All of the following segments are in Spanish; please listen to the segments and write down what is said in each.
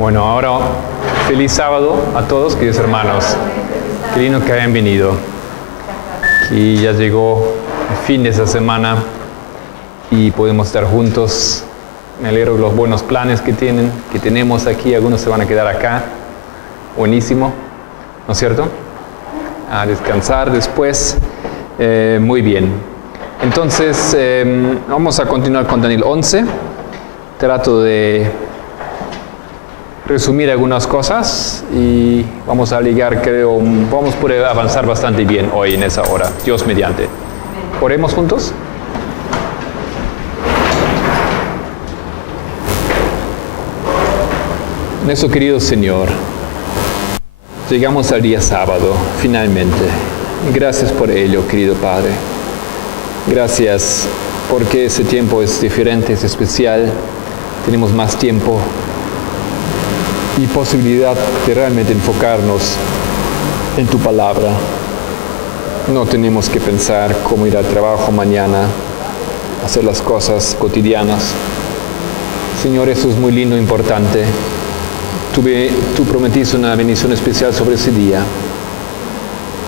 Bueno, ahora feliz sábado a todos, queridos hermanos. Qué lindo que hayan venido. Y ya llegó el fin de esta semana y podemos estar juntos. Me alegro de los buenos planes que tenemos aquí. Algunos se van a quedar acá. Buenísimo, ¿no es cierto? A descansar después. Muy bien. Entonces, vamos a continuar con Daniel 11. Trato de resumir algunas cosas y vamos a ligar, vamos a poder avanzar bastante bien hoy en esa hora, Dios mediante. Oremos juntos. Nuestro querido Señor, llegamos al día sábado, finalmente. Gracias por ello, querido Padre. Gracias porque ese tiempo es diferente, es especial. Tenemos más tiempo y posibilidad de realmente enfocarnos en tu palabra. No tenemos que pensar cómo ir al trabajo mañana, hacer las cosas cotidianas. Señor, eso es muy lindo e importante. Tú prometiste una bendición especial sobre ese día.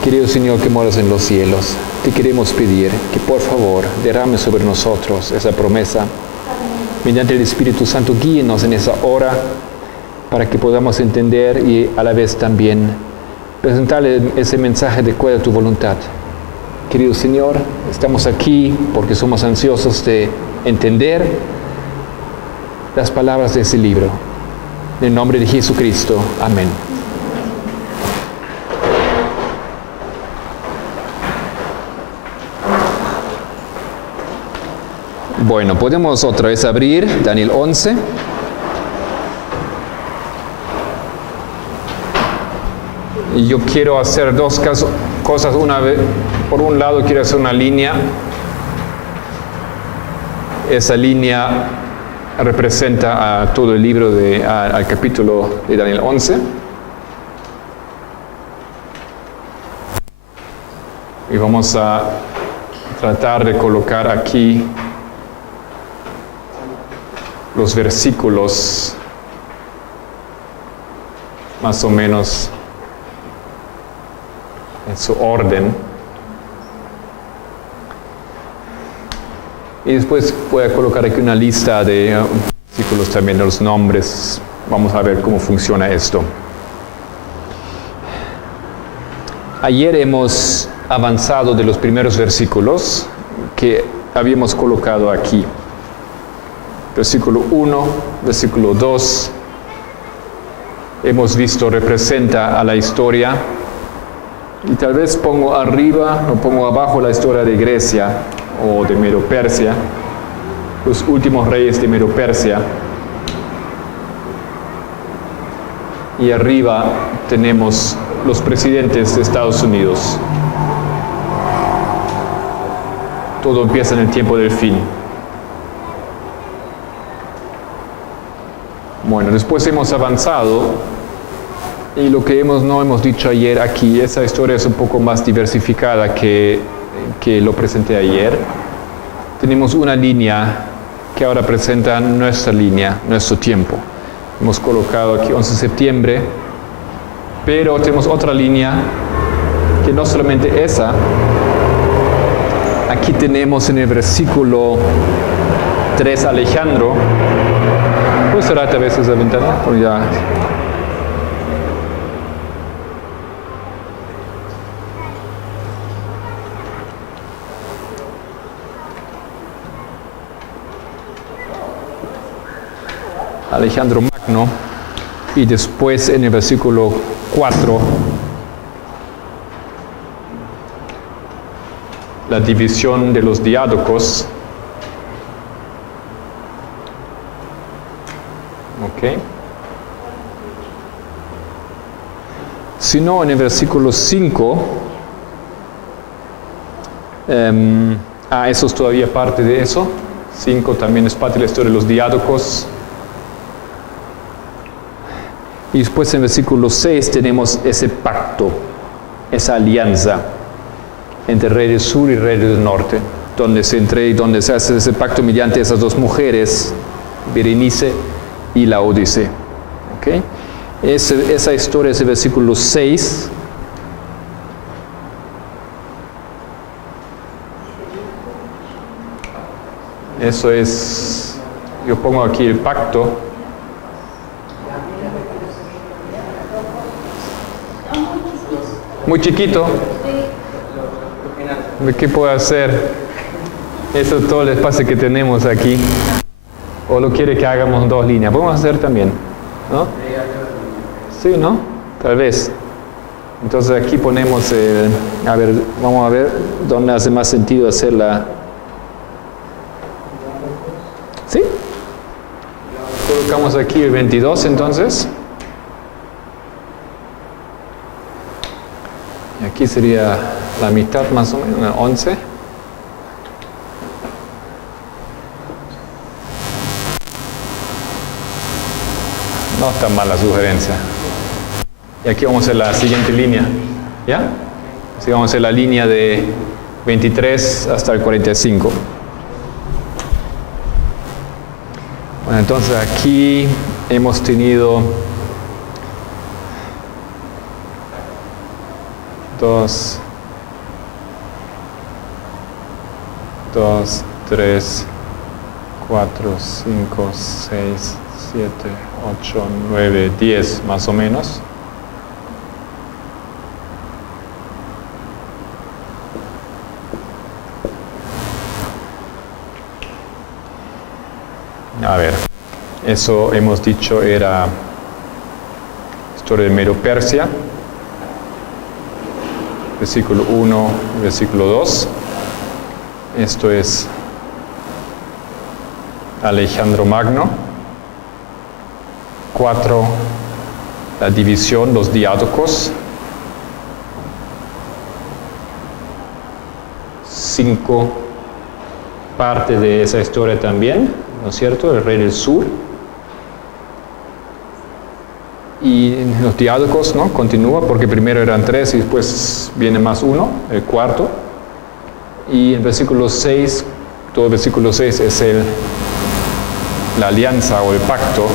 Querido Señor que moras en los cielos, te queremos pedir que por favor derrame sobre nosotros esa promesa. Mediante el Espíritu Santo, guíenos en esa hora para que podamos entender y a la vez también presentarle ese mensaje de acuerdo a tu voluntad. Querido Señor, estamos aquí porque somos ansiosos de entender las palabras de ese libro. En el nombre de Jesucristo. Amén. Bueno, podemos otra vez abrir Daniel 11. Y yo quiero hacer dos cosas. Una vez, por un lado quiero hacer una línea. Esa línea representa a todo el libro, al capítulo de Daniel 11. Y vamos a tratar de colocar aquí los versículos más o menos en su orden. Y después voy a colocar aquí una lista de versículos también, de los nombres. Vamos a ver cómo funciona esto. Ayer hemos avanzado de los primeros versículos que habíamos colocado aquí. Versículo 1, versículo 2. Hemos visto representa a la historia. Y tal vez pongo arriba o pongo abajo la historia de Grecia o de Medo-Persia, los últimos reyes de Medo-Persia. Y arriba tenemos los presidentes de Estados Unidos. Todo empieza en el tiempo del fin. Bueno, después hemos avanzado. Y lo que no hemos dicho ayer aquí, esa historia es un poco más diversificada que lo presenté ayer. Tenemos una línea que ahora presenta nuestra línea, nuestro tiempo. Hemos colocado aquí 11 de septiembre, pero tenemos otra línea que no solamente esa. Aquí tenemos en el versículo 3 Alejandro. ¿Puedes cerrar a veces la ventana? Pues ya. Alejandro Magno, y después en el versículo 4 la división de los diádocos. Ok. Si no, en el versículo 5 eso es todavía parte de eso. 5 también es parte de la historia de los diádocos. Y después en el versículo 6 tenemos ese pacto, esa alianza entre el rey del sur y el rey del norte, donde se hace ese pacto mediante esas dos mujeres, Berenice y Laodice. ¿ok? Esa historia es el versículo 6. Eso es, yo pongo aquí el pacto. Muy chiquito. ¿Qué puedo hacer? Eso es todo el espacio que tenemos aquí. ¿O lo quiere que hagamos 2 líneas? Podemos hacer también, ¿no? Sí, ¿no? Tal vez. Entonces aquí ponemos, a ver, vamos a ver dónde hace más sentido hacerla. ¿Sí? Colocamos aquí el 22 entonces. Y aquí sería la mitad más o menos, 11. No está mal la sugerencia. Y aquí vamos a hacer la siguiente línea. ¿Ya? Así vamos a hacer la línea de 23 hasta el 45. Bueno, entonces aquí hemos tenido 2, 3, 4, 5, 6, 7, 8, 9, 10 más o menos. A ver, eso hemos dicho era historia de Medo-Persia, versículo 1, versículo 2. Esto es Alejandro Magno. 4, la división, los diádocos. 5, parte de esa historia también, ¿no es cierto? El rey del sur. Y los diádocos, ¿no? Continúa porque primero eran 3 y después viene más 1, el cuarto. Y el versículo 6, todo el versículo 6 es la alianza o el pacto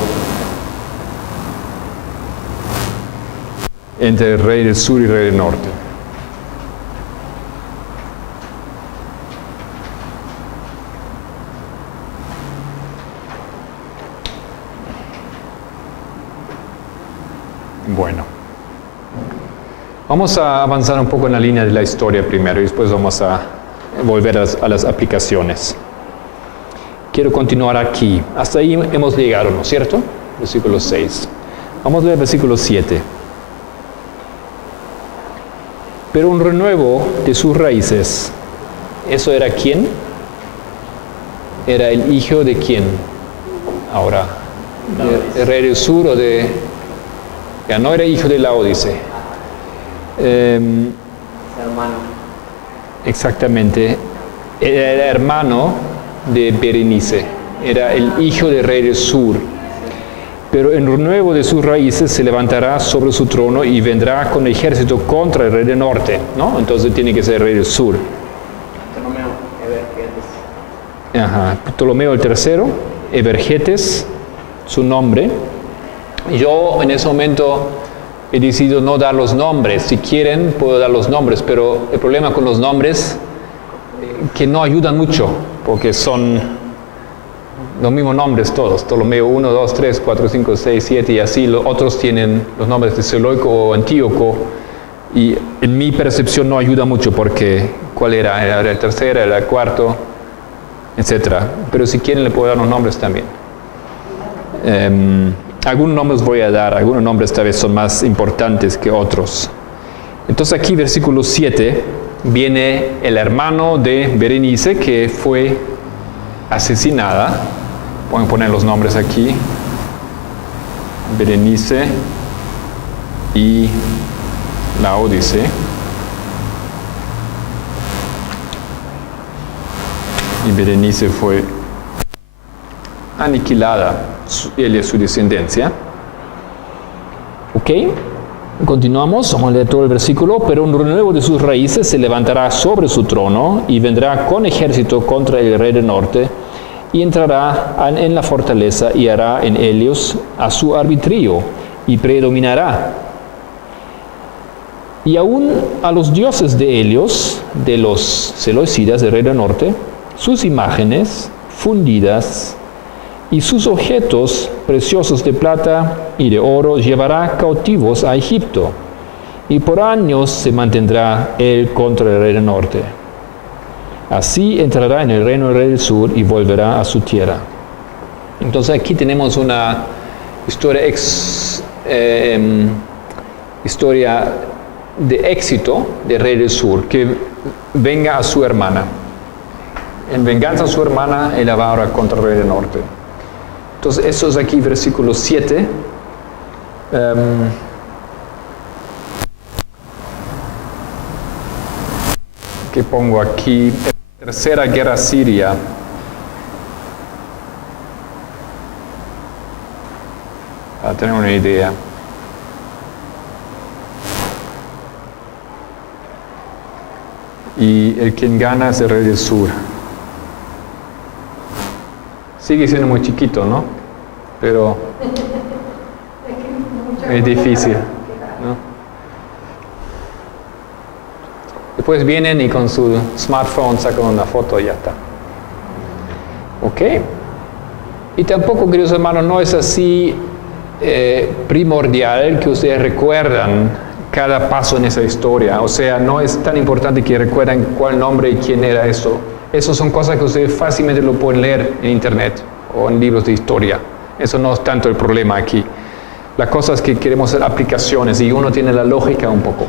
entre el rey del sur y el rey del norte. Bueno, vamos a avanzar un poco en la línea de la historia primero y después vamos a volver a las aplicaciones. Quiero continuar aquí. Hasta ahí hemos llegado, ¿no es cierto? Versículo 6. Vamos a ver el versículo 7. Pero un renuevo de sus raíces. ¿Eso era quién? ¿Era el hijo de quién? Ahora, ¿de rey del sur o de...? Ya no era hijo de Laodice. Hermano. Exactamente. Era hermano de Berenice. Era el hijo del rey del sur. Pero en renuevo de sus raíces se levantará sobre su trono y vendrá con ejército contra el rey del norte, ¿no? Entonces tiene que ser el rey del sur. Ptolomeo, Evergetes. Ajá. Ptolomeo el tercero, Evergetes, su nombre. Yo en ese momento he decidido no dar los nombres. Si quieren puedo dar los nombres, pero el problema con los nombres que no ayudan mucho, porque son los mismos nombres todos. Ptolomeo 1, 2, 3, 4, 5, 6, 7 y así. Los otros tienen los nombres de Seleuco o Antíoco y en mi percepción no ayuda mucho porque ¿cuál era? Era el tercero, era el cuarto, etc. Pero si quieren le puedo dar los nombres también. Algunos nombres voy a dar, algunos nombres tal vez son más importantes que otros. Entonces aquí versículo 7 viene el hermano de Berenice que fue asesinada. Voy a poner los nombres aquí. Berenice y Laodice. Y Berenice fue aniquilada, él y su descendencia. ¿Ok? Continuamos, vamos a leer todo el versículo. Pero un renuevo de sus raíces se levantará sobre su trono y vendrá con ejército contra el rey del norte y entrará en la fortaleza y hará en ellos a su arbitrio y predominará. Y aún a los dioses de Helios, de los seleucidas del rey del norte, sus imágenes fundidas y sus objetos preciosos de plata y de oro llevará cautivos a Egipto, y por años se mantendrá él contra el rey del norte. Así entrará en el reino del rey del sur y volverá a su tierra. Entonces aquí tenemos una historia de éxito del rey del sur, que venga a su hermana. En venganza a su hermana, él va ahora contra el rey del norte. Entonces, eso es aquí versículo 7. Que pongo aquí, tercera guerra siria. Para tener una idea. Y el quien gana es el rey del sur. Sigue siendo muy chiquito, ¿no? Pero es difícil, ¿no? Después vienen y con su smartphone sacan una foto y ya está. ¿Ok? Y tampoco, queridos hermanos, no es así primordial que ustedes recuerdan cada paso en esa historia. O sea, no es tan importante que recuerden cuál nombre y quién era eso. Esas son cosas que ustedes fácilmente lo pueden leer en internet o en libros de historia. Eso no es tanto el problema aquí. La cosa es que queremos hacer aplicaciones y uno tiene la lógica un poco.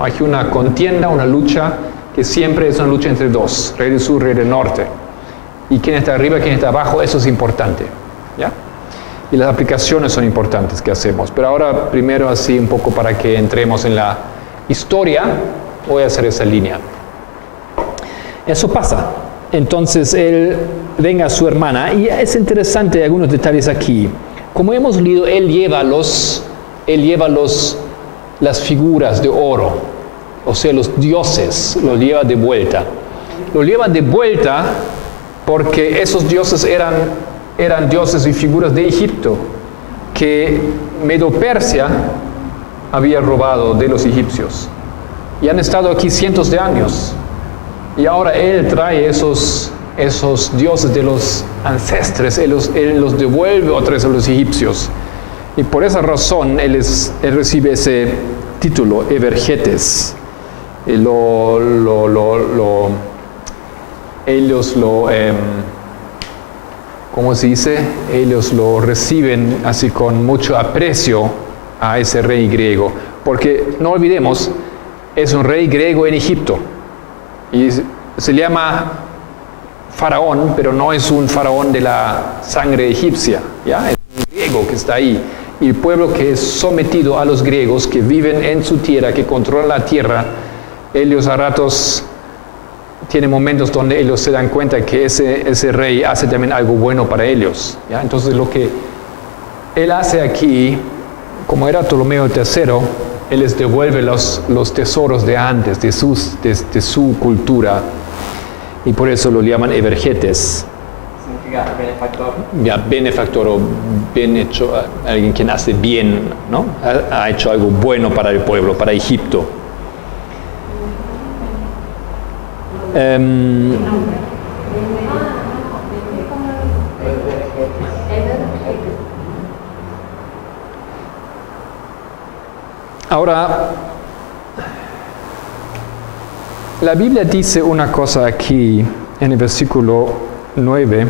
Hay una contienda, una lucha, que siempre es una lucha entre dos, rey del sur, rey del norte. Y quién está arriba, quién está abajo, eso es importante. ¿Ya? Y las aplicaciones son importantes que hacemos. Pero ahora, primero así un poco para que entremos en la historia, voy a hacer esa línea. Eso pasa. Entonces él venga a su hermana y es interesante algunos detalles aquí. Como hemos leído, él lleva las figuras de oro, o sea, los dioses, los lleva de vuelta. Lo lleva de vuelta porque esos dioses eran dioses y figuras de Egipto que Medo-Persia había robado de los egipcios. Y han estado aquí cientos de años. Y ahora él trae esos dioses de los ancestres, él los devuelve otra vez a los egipcios. Y por esa razón él recibe ese título, Evergetes. ¿Cómo se dice? Ellos lo reciben así con mucho aprecio a ese rey griego. Porque no olvidemos, es un rey griego en Egipto. Y se llama faraón, pero no es un faraón de la sangre egipcia, ¿ya? Es un griego que está ahí. Y el pueblo que es sometido a los griegos, que viven en su tierra, que controlan la tierra, ellos a ratos tienen momentos donde ellos se dan cuenta que ese rey hace también algo bueno para ellos, ¿ya? Entonces lo que él hace aquí, como era Ptolomeo III, él les devuelve los tesoros de antes, de su cultura, y por eso lo llaman Evergetes. Significa benefactor. Ya, benefactor o bien hecho, alguien quien hace bien, ¿no? Ha hecho algo bueno para el pueblo, para Egipto. Ahora, la Biblia dice una cosa aquí en el versículo 9,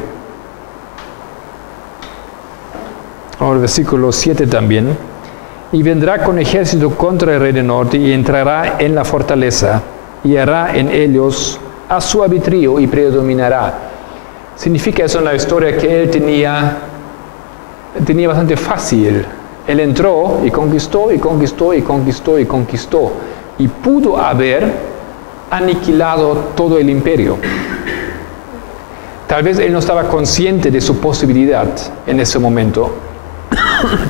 o el versículo 7 también, y vendrá con ejército contra el rey del norte y entrará en la fortaleza y hará en ellos a su arbitrio y predominará. Significa eso en la historia que él tenía bastante fácil. Él entró y conquistó y conquistó y conquistó y conquistó y pudo haber aniquilado todo el imperio. Tal vez él no estaba consciente de su posibilidad en ese momento,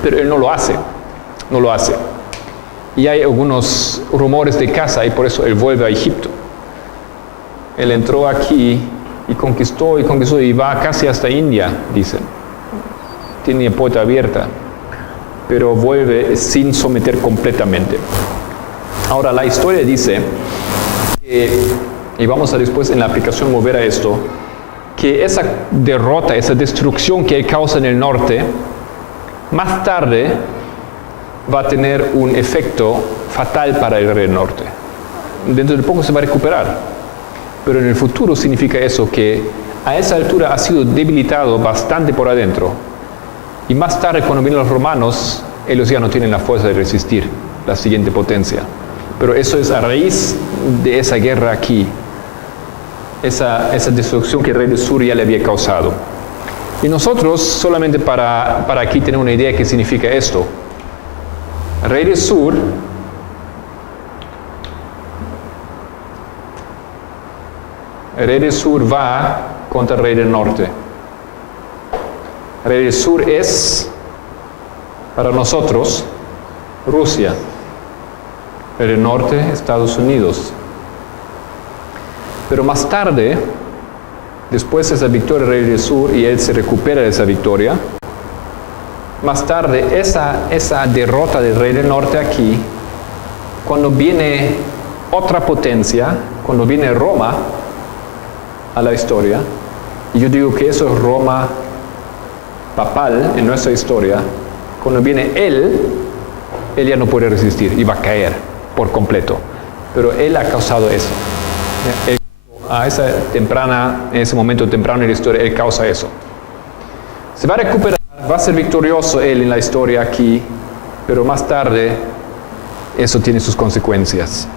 pero él no lo hace. Y hay algunos rumores de caza y por eso él vuelve a Egipto. Él entró aquí y conquistó y va casi hasta India, dicen. Tiene puerta abierta, pero vuelve sin someter completamente. Ahora, la historia dice que, y vamos a después en la aplicación volver a esto, que esa derrota, esa destrucción que él causa en el norte, más tarde va a tener un efecto fatal para el rey del norte. Dentro de poco se va a recuperar, pero en el futuro significa eso, que a esa altura ha sido debilitado bastante por adentro, y más tarde cuando vienen los romanos, ellos ya no tienen la fuerza de resistir la siguiente potencia. Pero eso es a raíz de esa guerra aquí, esa destrucción que el rey del sur ya le había causado. Y nosotros, solamente para aquí tener una idea de qué significa esto, el rey del sur va contra el rey del norte. El rey del sur es, para nosotros, Rusia. El del norte, Estados Unidos. Pero más tarde, después de esa victoria del rey del sur, y él se recupera de esa victoria, más tarde, esa derrota del rey del norte aquí, cuando viene otra potencia, cuando viene Roma a la historia, y yo digo que eso es Roma papal en nuestra historia, cuando viene él ya no puede resistir y va a caer por completo. Pero él ha causado eso. En ese momento temprano en la historia, él causa eso. Se va a recuperar, va a ser victorioso él en la historia aquí, pero más tarde eso tiene sus consecuencias.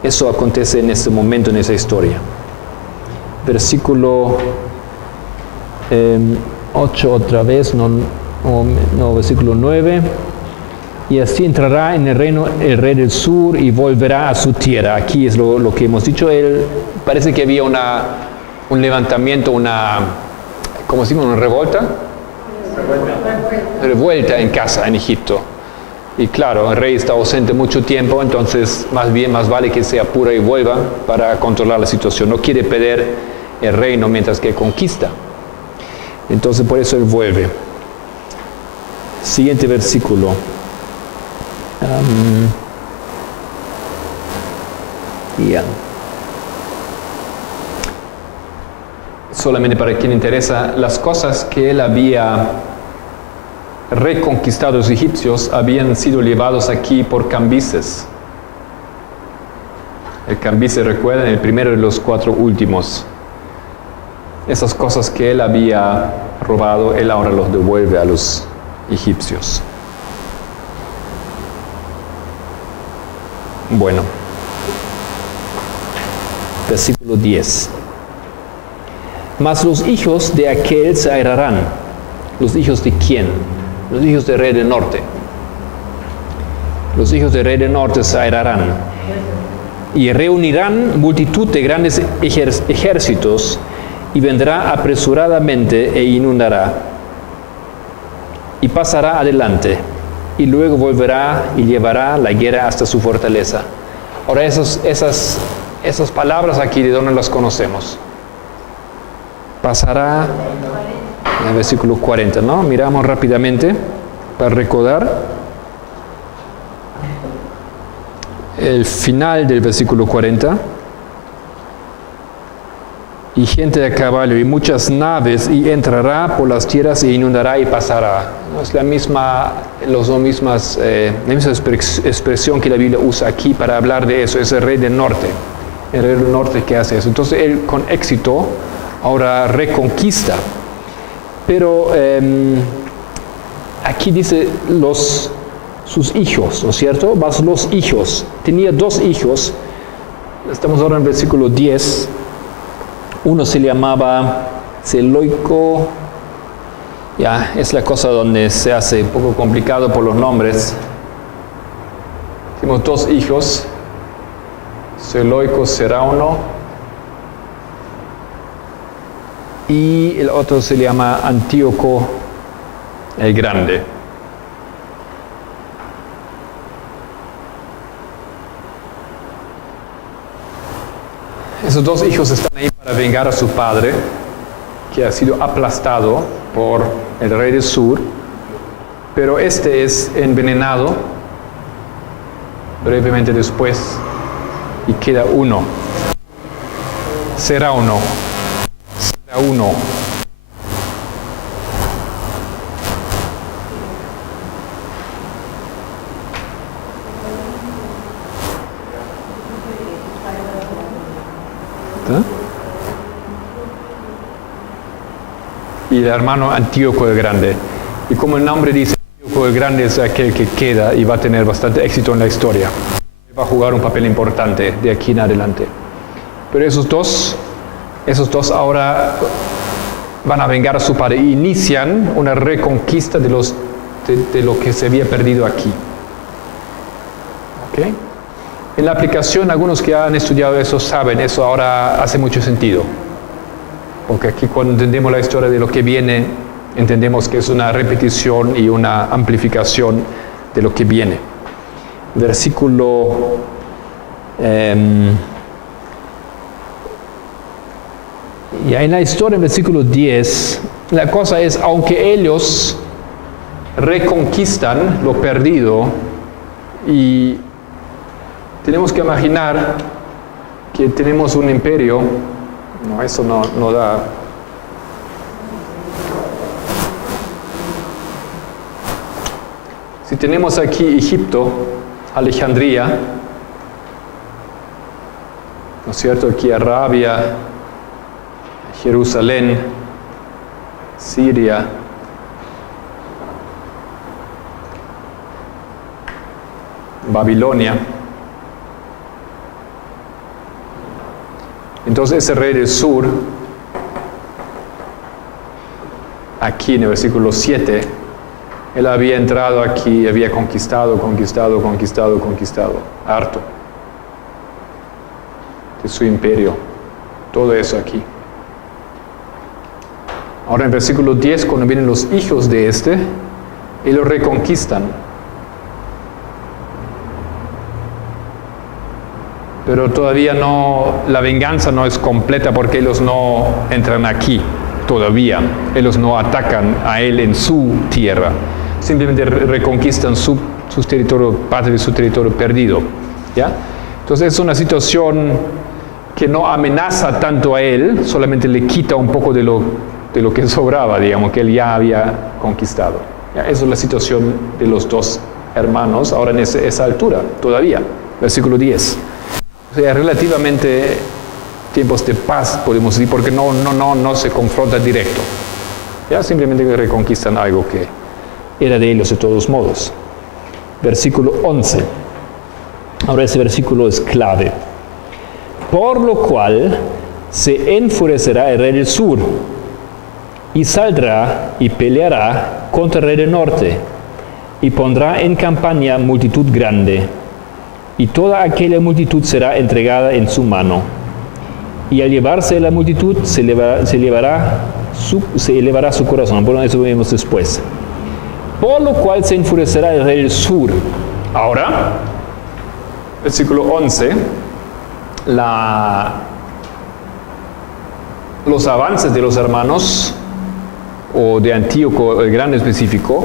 Eso acontece en este momento, en esa historia. Versículo 8 otra vez, versículo 9. Y así entrará en el reino el rey del sur y volverá a su tierra. Aquí es lo que hemos dicho. Él parece que había un levantamiento, ¿cómo decimos? ¿Una revuelta? Revuelta en casa, en Egipto. Y claro, el rey está ausente mucho tiempo, entonces más vale que se apure y vuelva para controlar la situación. No quiere perder el reino mientras que conquista. Entonces por eso él vuelve. Siguiente versículo. Solamente para quien interesa, las cosas que él había reconquistado a los egipcios habían sido llevados aquí por Cambises. El Cambises, recuerden, el primero de los 4 últimos. Esas cosas que él había robado, él ahora los devuelve a los egipcios. Bueno, versículo 10. Mas los hijos de aquel se airarán. ¿Los hijos de quién? Los hijos del rey del norte. Los hijos del rey del norte se airarán. Y reunirán multitud de grandes ejércitos, y vendrá apresuradamente e inundará. Y pasará adelante. Y luego volverá y llevará la guerra hasta su fortaleza. Ahora esas palabras aquí, ¿de dónde las conocemos? Pasará, en el versículo 40, ¿no? Miramos rápidamente para recordar el final del versículo 40. Y gente de caballo y muchas naves, y entrará por las tierras e inundará y pasará. No es la misma expresión que la Biblia usa aquí para hablar de eso. Es el rey del norte. El rey del norte que hace eso. Entonces él con éxito ahora reconquista. Pero aquí dice sus hijos, ¿no es cierto? Más los hijos. Tenía 2 hijos. Estamos ahora en el versículo 10. Uno se llamaba Seleuco. Ya, es la cosa donde se hace un poco complicado por los nombres. Tenemos 2 hijos. Seleuco Serauno. Y el otro se llama Antíoco el Grande. Esos dos hijos están ahí para vengar a su padre, que ha sido aplastado por el rey del sur, pero este es envenenado brevemente después y queda uno. Será uno. Será uno. Y el hermano Antíoco el Grande. Y como el nombre dice, Antíoco el Grande es aquel que queda y va a tener bastante éxito en la historia. Va a jugar un papel importante de aquí en adelante. Pero esos dos ahora van a vengar a su padre e inician una reconquista de lo que se había perdido aquí. ¿Okay? En la aplicación, algunos que han estudiado eso saben, eso ahora hace mucho sentido. Porque aquí cuando entendemos la historia de lo que viene, entendemos que es una repetición y una amplificación de lo que viene. Versículo ya en la historia, en versículo 10, la cosa es, aunque ellos reconquistan lo perdido, y tenemos que imaginar que tenemos un imperio. No, eso no da. Si tenemos aquí Egipto, Alejandría, ¿no es cierto? Aquí Arabia, Jerusalén, Siria, Babilonia. Entonces ese rey del sur, aquí en el versículo 7, él había entrado aquí, había conquistado, harto de su imperio, todo eso aquí. Ahora en versículo 10, cuando vienen los hijos de este, y lo reconquistan. Pero todavía no, la venganza no es completa porque ellos no entran aquí todavía. Ellos no atacan a él en su tierra. Simplemente reconquistan sus territorios, parte de su territorio perdido. ¿Ya? Entonces es una situación que no amenaza tanto a él, solamente le quita un poco de lo que sobraba, digamos, que él ya había conquistado. ¿Ya? Esa es la situación de los dos hermanos, ahora en esa altura, todavía. Versículo 10. O sea, relativamente tiempos de paz, podemos decir, porque no se confronta directo. Ya simplemente reconquistan algo que era de ellos de todos modos. Versículo 11. Ahora ese versículo es clave. Por lo cual se enfurecerá el rey del sur y saldrá y peleará contra el rey del norte y pondrá en campaña multitud grande. Y toda aquella multitud será entregada en su mano. Y al llevarse la multitud se elevará su corazón. Bueno, eso vemos después. Por lo cual se enfurecerá el rey del sur. Ahora, versículo 11, los avances de los hermanos, o de Antíoco el Grande específico,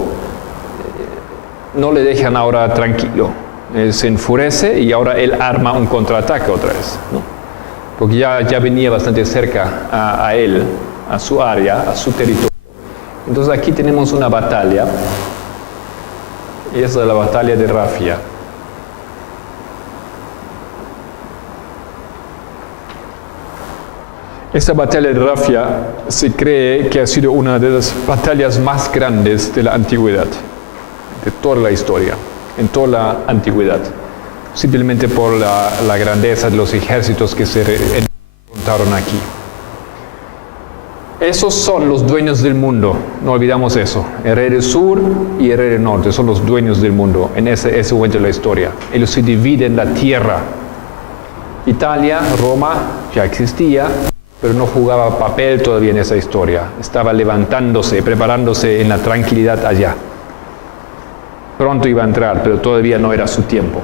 no le dejan ahora tranquilo. Él se enfurece y ahora él arma un contraataque otra vez, ¿no? Porque ya venía bastante cerca a él, a su área, a su territorio. Entonces aquí tenemos una batalla, y esa es la batalla de Rafia. Esta batalla de Rafia se cree que ha sido una de las batallas más grandes de la antigüedad, de toda la historia, en toda la antigüedad, simplemente por la grandeza de los ejércitos que se enfrentaron aquí. Esos son los dueños del mundo, no olvidamos eso. El rey del sur y el rey del norte son los dueños del mundo en ese momento de la historia. Ellos se dividen la tierra. Italia, Roma, ya existía, pero no jugaba papel todavía en esa historia. Estaba levantándose, preparándose en la tranquilidad allá. Pronto iba a entrar, pero todavía no era su tiempo.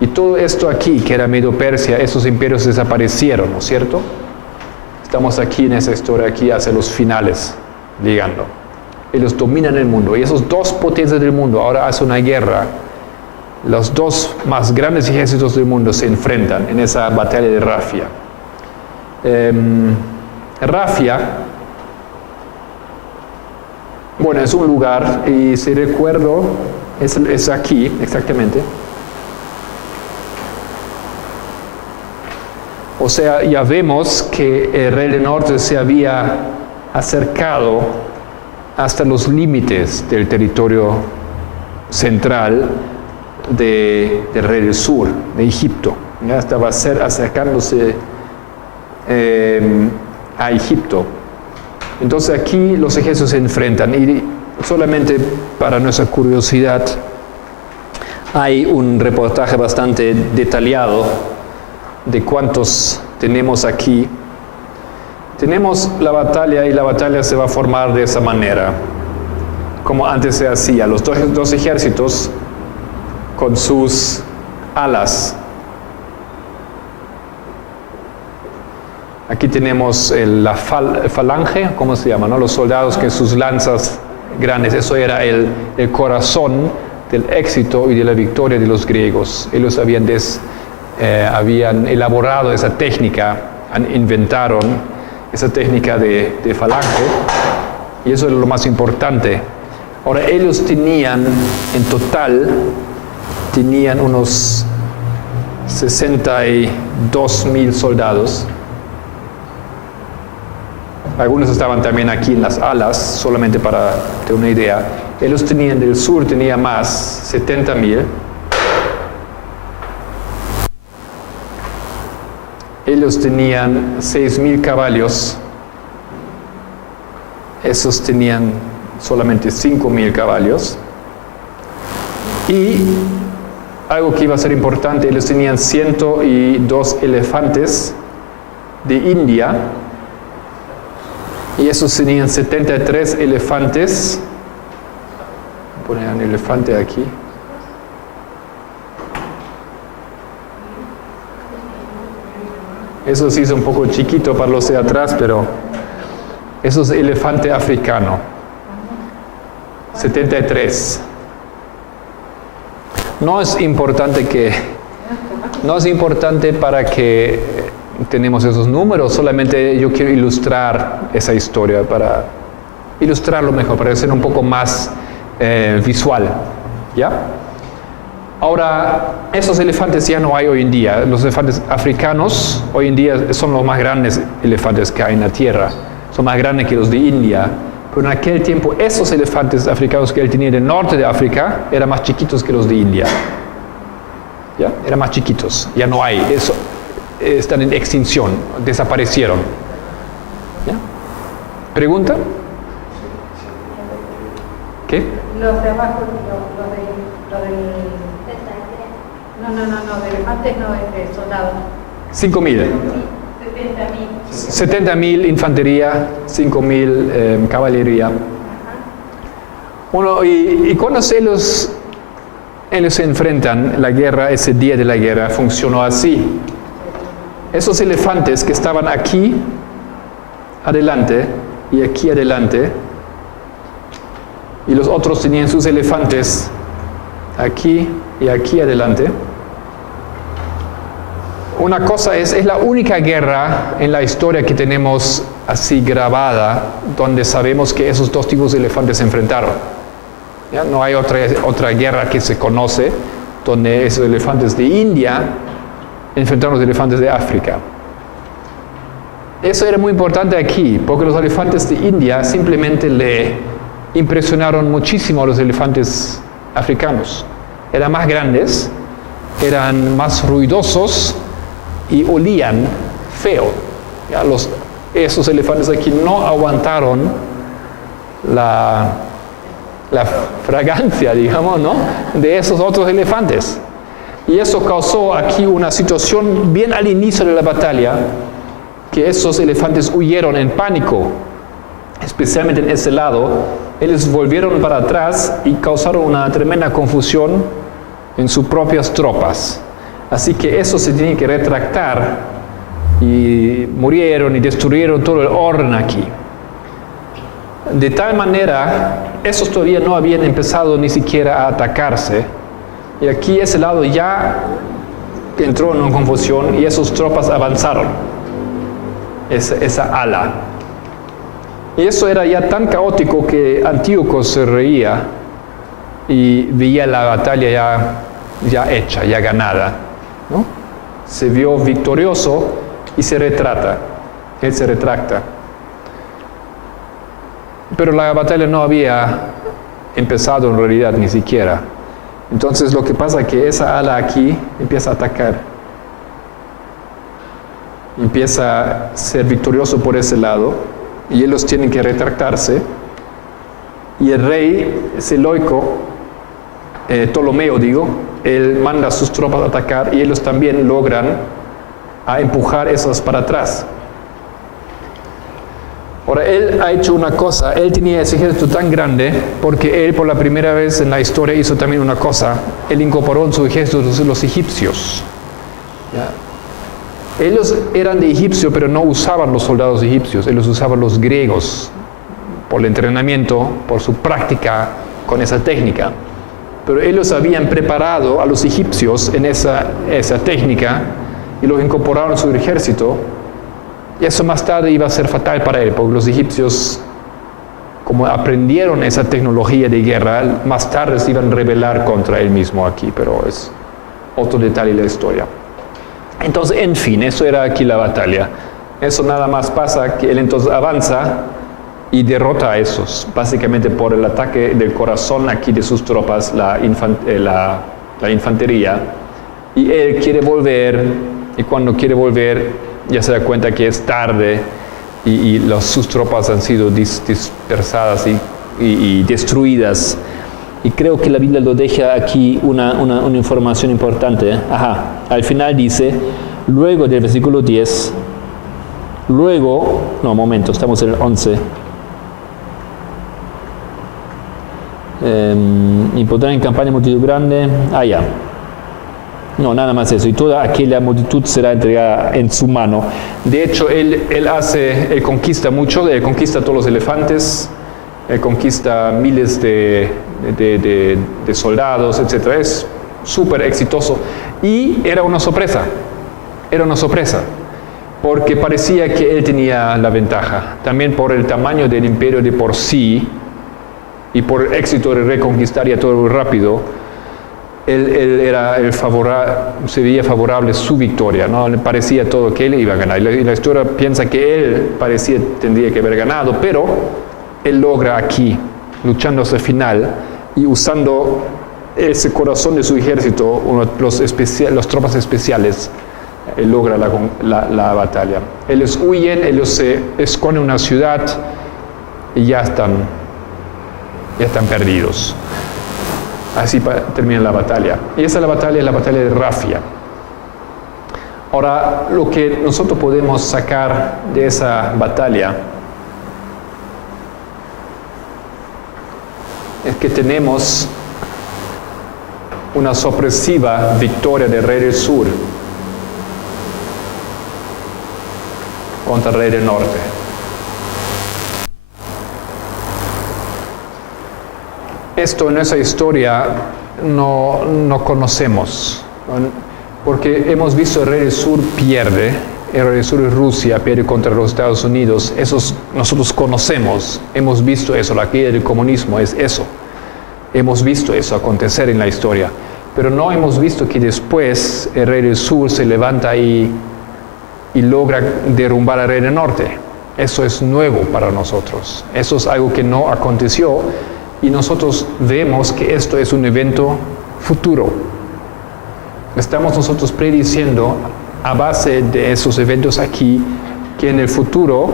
Y todo esto aquí, que era Medo-Persia, esos imperios desaparecieron, ¿no es cierto? Estamos aquí en esa historia, aquí hacia los finales, ligando. Ellos dominan el mundo. Y esos dos potencias del mundo ahora hacen una guerra. Los dos más grandes ejércitos del mundo se enfrentan en esa batalla de Rafia. Rafia, bueno, es un lugar, y si recuerdo, es aquí, exactamente. O sea, ya vemos que el rey del norte se había acercado hasta los límites del territorio central del rey del sur, de Egipto. Ya estaba acercándose a Egipto. Entonces aquí los ejércitos se enfrentan, y solamente para nuestra curiosidad hay un reportaje bastante detallado de cuántos tenemos aquí. Tenemos la batalla, y la batalla se va a formar de esa manera, como antes se hacía, los dos ejércitos con sus alas. Aquí tenemos la falange, ¿cómo se llama? ¿No? Los soldados que sus lanzas grandes, eso era el corazón del éxito y de la victoria de los griegos. Ellos habían elaborado esa técnica, inventaron esa técnica de falange, y eso es lo más importante. Ahora, ellos tenían, en total, unos 62,000 soldados. Algunos estaban también aquí en las alas, solamente para tener una idea. Ellos tenían, del sur tenía más, 70,000. Ellos tenían 6,000 caballos. Esos tenían solamente 5,000 caballos. Y algo que iba a ser importante, ellos tenían 102 elefantes de India. Y esos tenían 73 elefantes. Voy a poner un elefante aquí. Eso sí es un poco chiquito para los de atrás, pero eso es elefante africano. 73. No es importante para que tenemos esos números, solamente yo quiero ilustrar esa historia, para ilustrarlo mejor, para ser un poco más visual, ¿ya? Ahora, esos elefantes ya no hay hoy en día. Los elefantes africanos hoy en día son los más grandes elefantes que hay en la tierra, son más grandes que los de India, pero en aquel tiempo esos elefantes africanos que él tenía del norte de África eran más chiquitos que los de India, ¿ya? Eran más chiquitos, ya no hay, eso. Están en extinción, desaparecieron. ¿Ya? ¿Pregunta? ¿Qué? Los de abajo, de elefantes no es de soldados. 5,000. 70,000 infantería, 5,000 caballería. Bueno, y cuando ellos se enfrentan, la guerra, ese día de la guerra, funcionó así. Esos elefantes que estaban aquí adelante y aquí adelante, y los otros tenían sus elefantes aquí y aquí adelante. Una cosa es la única guerra en la historia que tenemos así grabada donde sabemos que esos dos tipos de elefantes se enfrentaron. ¿Ya? No hay otra guerra que se conoce donde esos elefantes de India enfrentaron a los elefantes de África. Eso era muy importante aquí, porque los elefantes de India simplemente le impresionaron muchísimo a los elefantes africanos. Eran más grandes, eran más ruidosos y olían feo. ¿Ya? Esos elefantes aquí no aguantaron la fragancia, digamos, ¿no?, de esos otros elefantes. Y eso causó aquí una situación bien al inicio de la batalla, que esos elefantes huyeron en pánico, especialmente en ese lado. Ellos volvieron para atrás y causaron una tremenda confusión en sus propias tropas. Así que eso se tiene que retractar y murieron y destruyeron todo el orden aquí. De tal manera, esos todavía no habían empezado ni siquiera a atacarse. Y aquí ese lado ya entró en una confusión y esas tropas avanzaron. Esa ala. Y eso era ya tan caótico que Antíoco se reía y veía la batalla ya hecha, ya ganada, ¿no? Se vio victorioso y se retrata. Él se retracta. Pero la batalla no había empezado en realidad ni siquiera. Entonces lo que pasa es que esa ala aquí empieza a atacar. Empieza a ser victorioso por ese lado y ellos tienen que retractarse. Y el rey Seleuco, Ptolomeo él manda a sus tropas a atacar y ellos también logran a empujar esos para atrás. Ahora, él ha hecho una cosa, él tenía ese ejército tan grande porque él por la primera vez en la historia hizo también una cosa, él incorporó en su ejército los egipcios. ¿Ya? Ellos eran de egipcio, pero no usaban los soldados egipcios, ellos usaban los griegos por el entrenamiento, por su práctica con esa técnica. Pero ellos habían preparado a los egipcios en esa técnica y los incorporaron a su ejército. Y eso más tarde iba a ser fatal para él, porque los egipcios, como aprendieron esa tecnología de guerra, más tarde se iban a rebelar contra él mismo aquí, pero es otro detalle de la historia. Entonces, en fin, eso era aquí la batalla. Eso nada más pasa que él entonces avanza y derrota a esos, básicamente por el ataque del corazón aquí de sus tropas, la infantería. Y él quiere volver, y cuando quiere volver, ya se da cuenta que es tarde y sus tropas han sido dispersadas y destruidas. Y creo que la Biblia lo deja aquí una información importante. Al final dice, luego del versículo 10, estamos en el 11. Y pondrán en campaña multitud grande. Ya. No, nada más eso. Y toda aquella multitud será entregada en su mano. De hecho, él conquista mucho, él conquista todos los elefantes, él conquista miles de soldados, etc. Es súper exitoso. Y era una sorpresa, porque parecía que él tenía la ventaja. También por el tamaño del imperio de por sí, y por el éxito de reconquistar ya todo muy rápido, él era se veía favorable su victoria, ¿no? Le parecía todo que él iba a ganar. Y la historia piensa que él tendría que haber ganado, pero él logra aquí, luchando hasta el final y usando ese corazón de su ejército, las tropas especiales, él logra la batalla. Ellos huyen, ellos se esconden en una ciudad y ya están perdidos. Así termina la batalla. Y esa es la batalla de Rafia. Ahora, lo que nosotros podemos sacar de esa batalla es que tenemos una sorpresiva victoria del rey del sur contra el rey del norte. Esto en esa historia no conocemos, porque hemos visto el rey del sur pierde, el rey del sur es Rusia, pierde contra los Estados Unidos, esos nosotros conocemos, hemos visto eso, la caída del comunismo es eso, hemos visto eso acontecer en la historia, pero no hemos visto que después el rey del sur se levanta y logra derrumbar al rey del norte. Eso es nuevo para nosotros, eso es algo que no aconteció. Y nosotros vemos que esto es un evento futuro. Estamos nosotros prediciendo a base de esos eventos aquí que en el futuro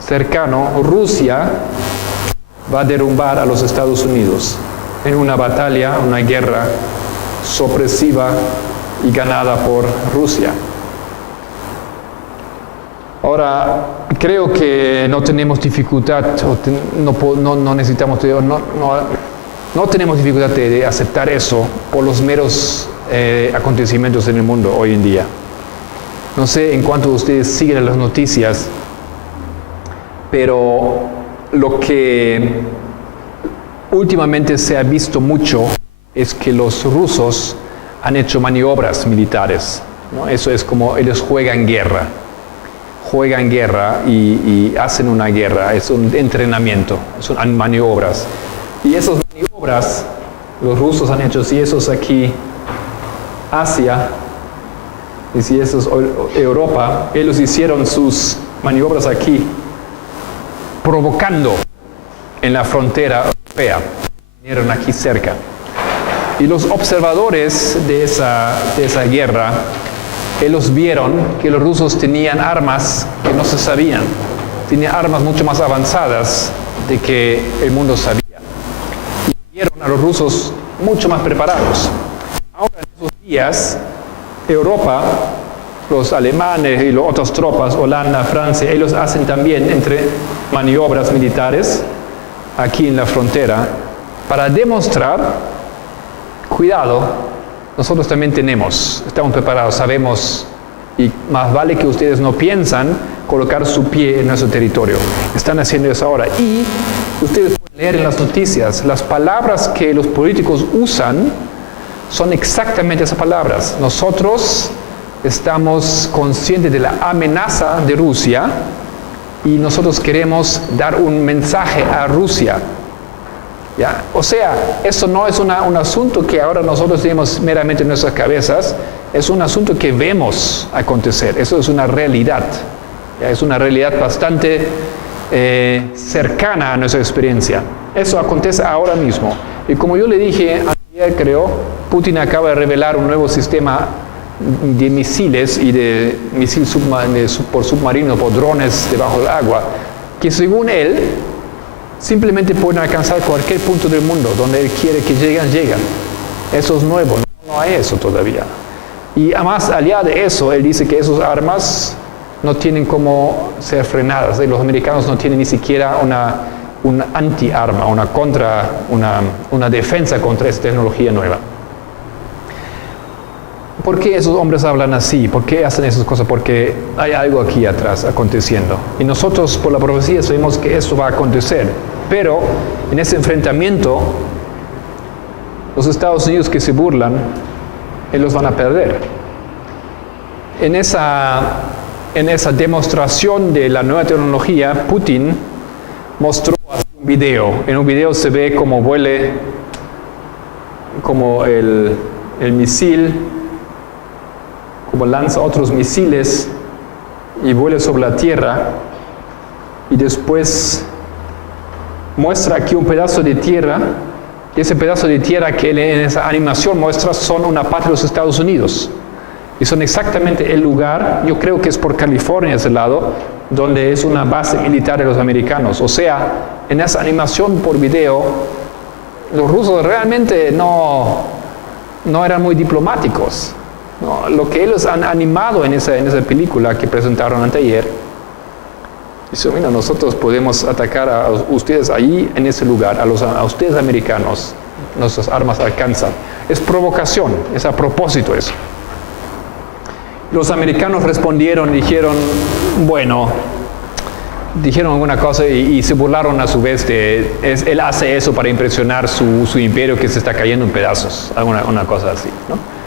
cercano Rusia va a derrumbar a los Estados Unidos en una batalla, una guerra sorpresiva y ganada por Rusia. Ahora, creo que no tenemos dificultad, no necesitamos, no tenemos dificultad de aceptar eso por los meros acontecimientos en el mundo hoy en día. No sé en cuánto ustedes siguen las noticias, pero lo que últimamente se ha visto mucho es que los rusos han hecho maniobras militares, ¿no? Eso es como ellos juegan guerra y hacen una guerra, es un entrenamiento, son maniobras. Y esas maniobras los rusos han hecho, si eso es aquí Asia, y si eso es Europa, ellos hicieron sus maniobras aquí, provocando en la frontera europea, vinieron aquí cerca. Y los observadores de esa guerra, ellos vieron que los rusos tenían armas que no se sabían, tenían armas mucho más avanzadas de que el mundo sabía. Y vieron a los rusos mucho más preparados. Ahora en esos días, Europa, los alemanes y las otras tropas, Holanda, Francia, ellos hacen también maniobras militares aquí en la frontera para demostrar, cuidado, nosotros también estamos preparados, sabemos, y más vale que ustedes no piensan colocar su pie en nuestro territorio. Están haciendo eso ahora. Y ustedes pueden leer en las noticias, las palabras que los políticos usan son exactamente esas palabras. Nosotros estamos conscientes de la amenaza de Rusia y nosotros queremos dar un mensaje a Rusia. ¿Ya? O sea, eso no es un asunto que ahora nosotros tenemos meramente en nuestras cabezas, es un asunto que vemos acontecer, eso es una realidad. ¿Ya? Es una realidad bastante cercana a nuestra experiencia. Eso acontece ahora mismo. Y como yo le dije, ayer creo, Putin acaba de revelar un nuevo sistema de misiles y de misiles por submarino, por drones debajo del agua, que según él, simplemente pueden alcanzar cualquier punto del mundo, donde él quiere que llegan. Eso es nuevo, no hay eso todavía. Y además, allá de eso, él dice que esas armas no tienen cómo ser frenadas. Los americanos no tienen ni siquiera una anti-arma, una defensa contra esta tecnología nueva. ¿Por qué esos hombres hablan así? ¿Por qué hacen esas cosas? Porque hay algo aquí atrás aconteciendo. Y nosotros por la profecía sabemos que eso va a acontecer. Pero en ese enfrentamiento, los Estados Unidos que se burlan, ellos van a perder. En esa demostración de la nueva tecnología, Putin mostró un video. En un video se ve cómo vuele, como el misil, como lanza otros misiles y vuela sobre la tierra, y después muestra aquí un pedazo de tierra, y ese pedazo de tierra que en esa animación muestra son una parte de los Estados Unidos, y son exactamente el lugar, yo creo que es por California ese lado, donde es una base militar de los americanos. O sea, en esa animación por video, los rusos realmente no eran muy diplomáticos. No, lo que ellos han animado en esa película que presentaron anteayer, dice, mira, nosotros podemos atacar a ustedes ahí en ese lugar, a ustedes americanos, nuestras armas alcanzan. Es provocación, es a propósito eso. Los americanos respondieron, dijeron alguna cosa y se burlaron a su vez él hace eso para impresionar su imperio que se está cayendo en pedazos, una cosa así, ¿no?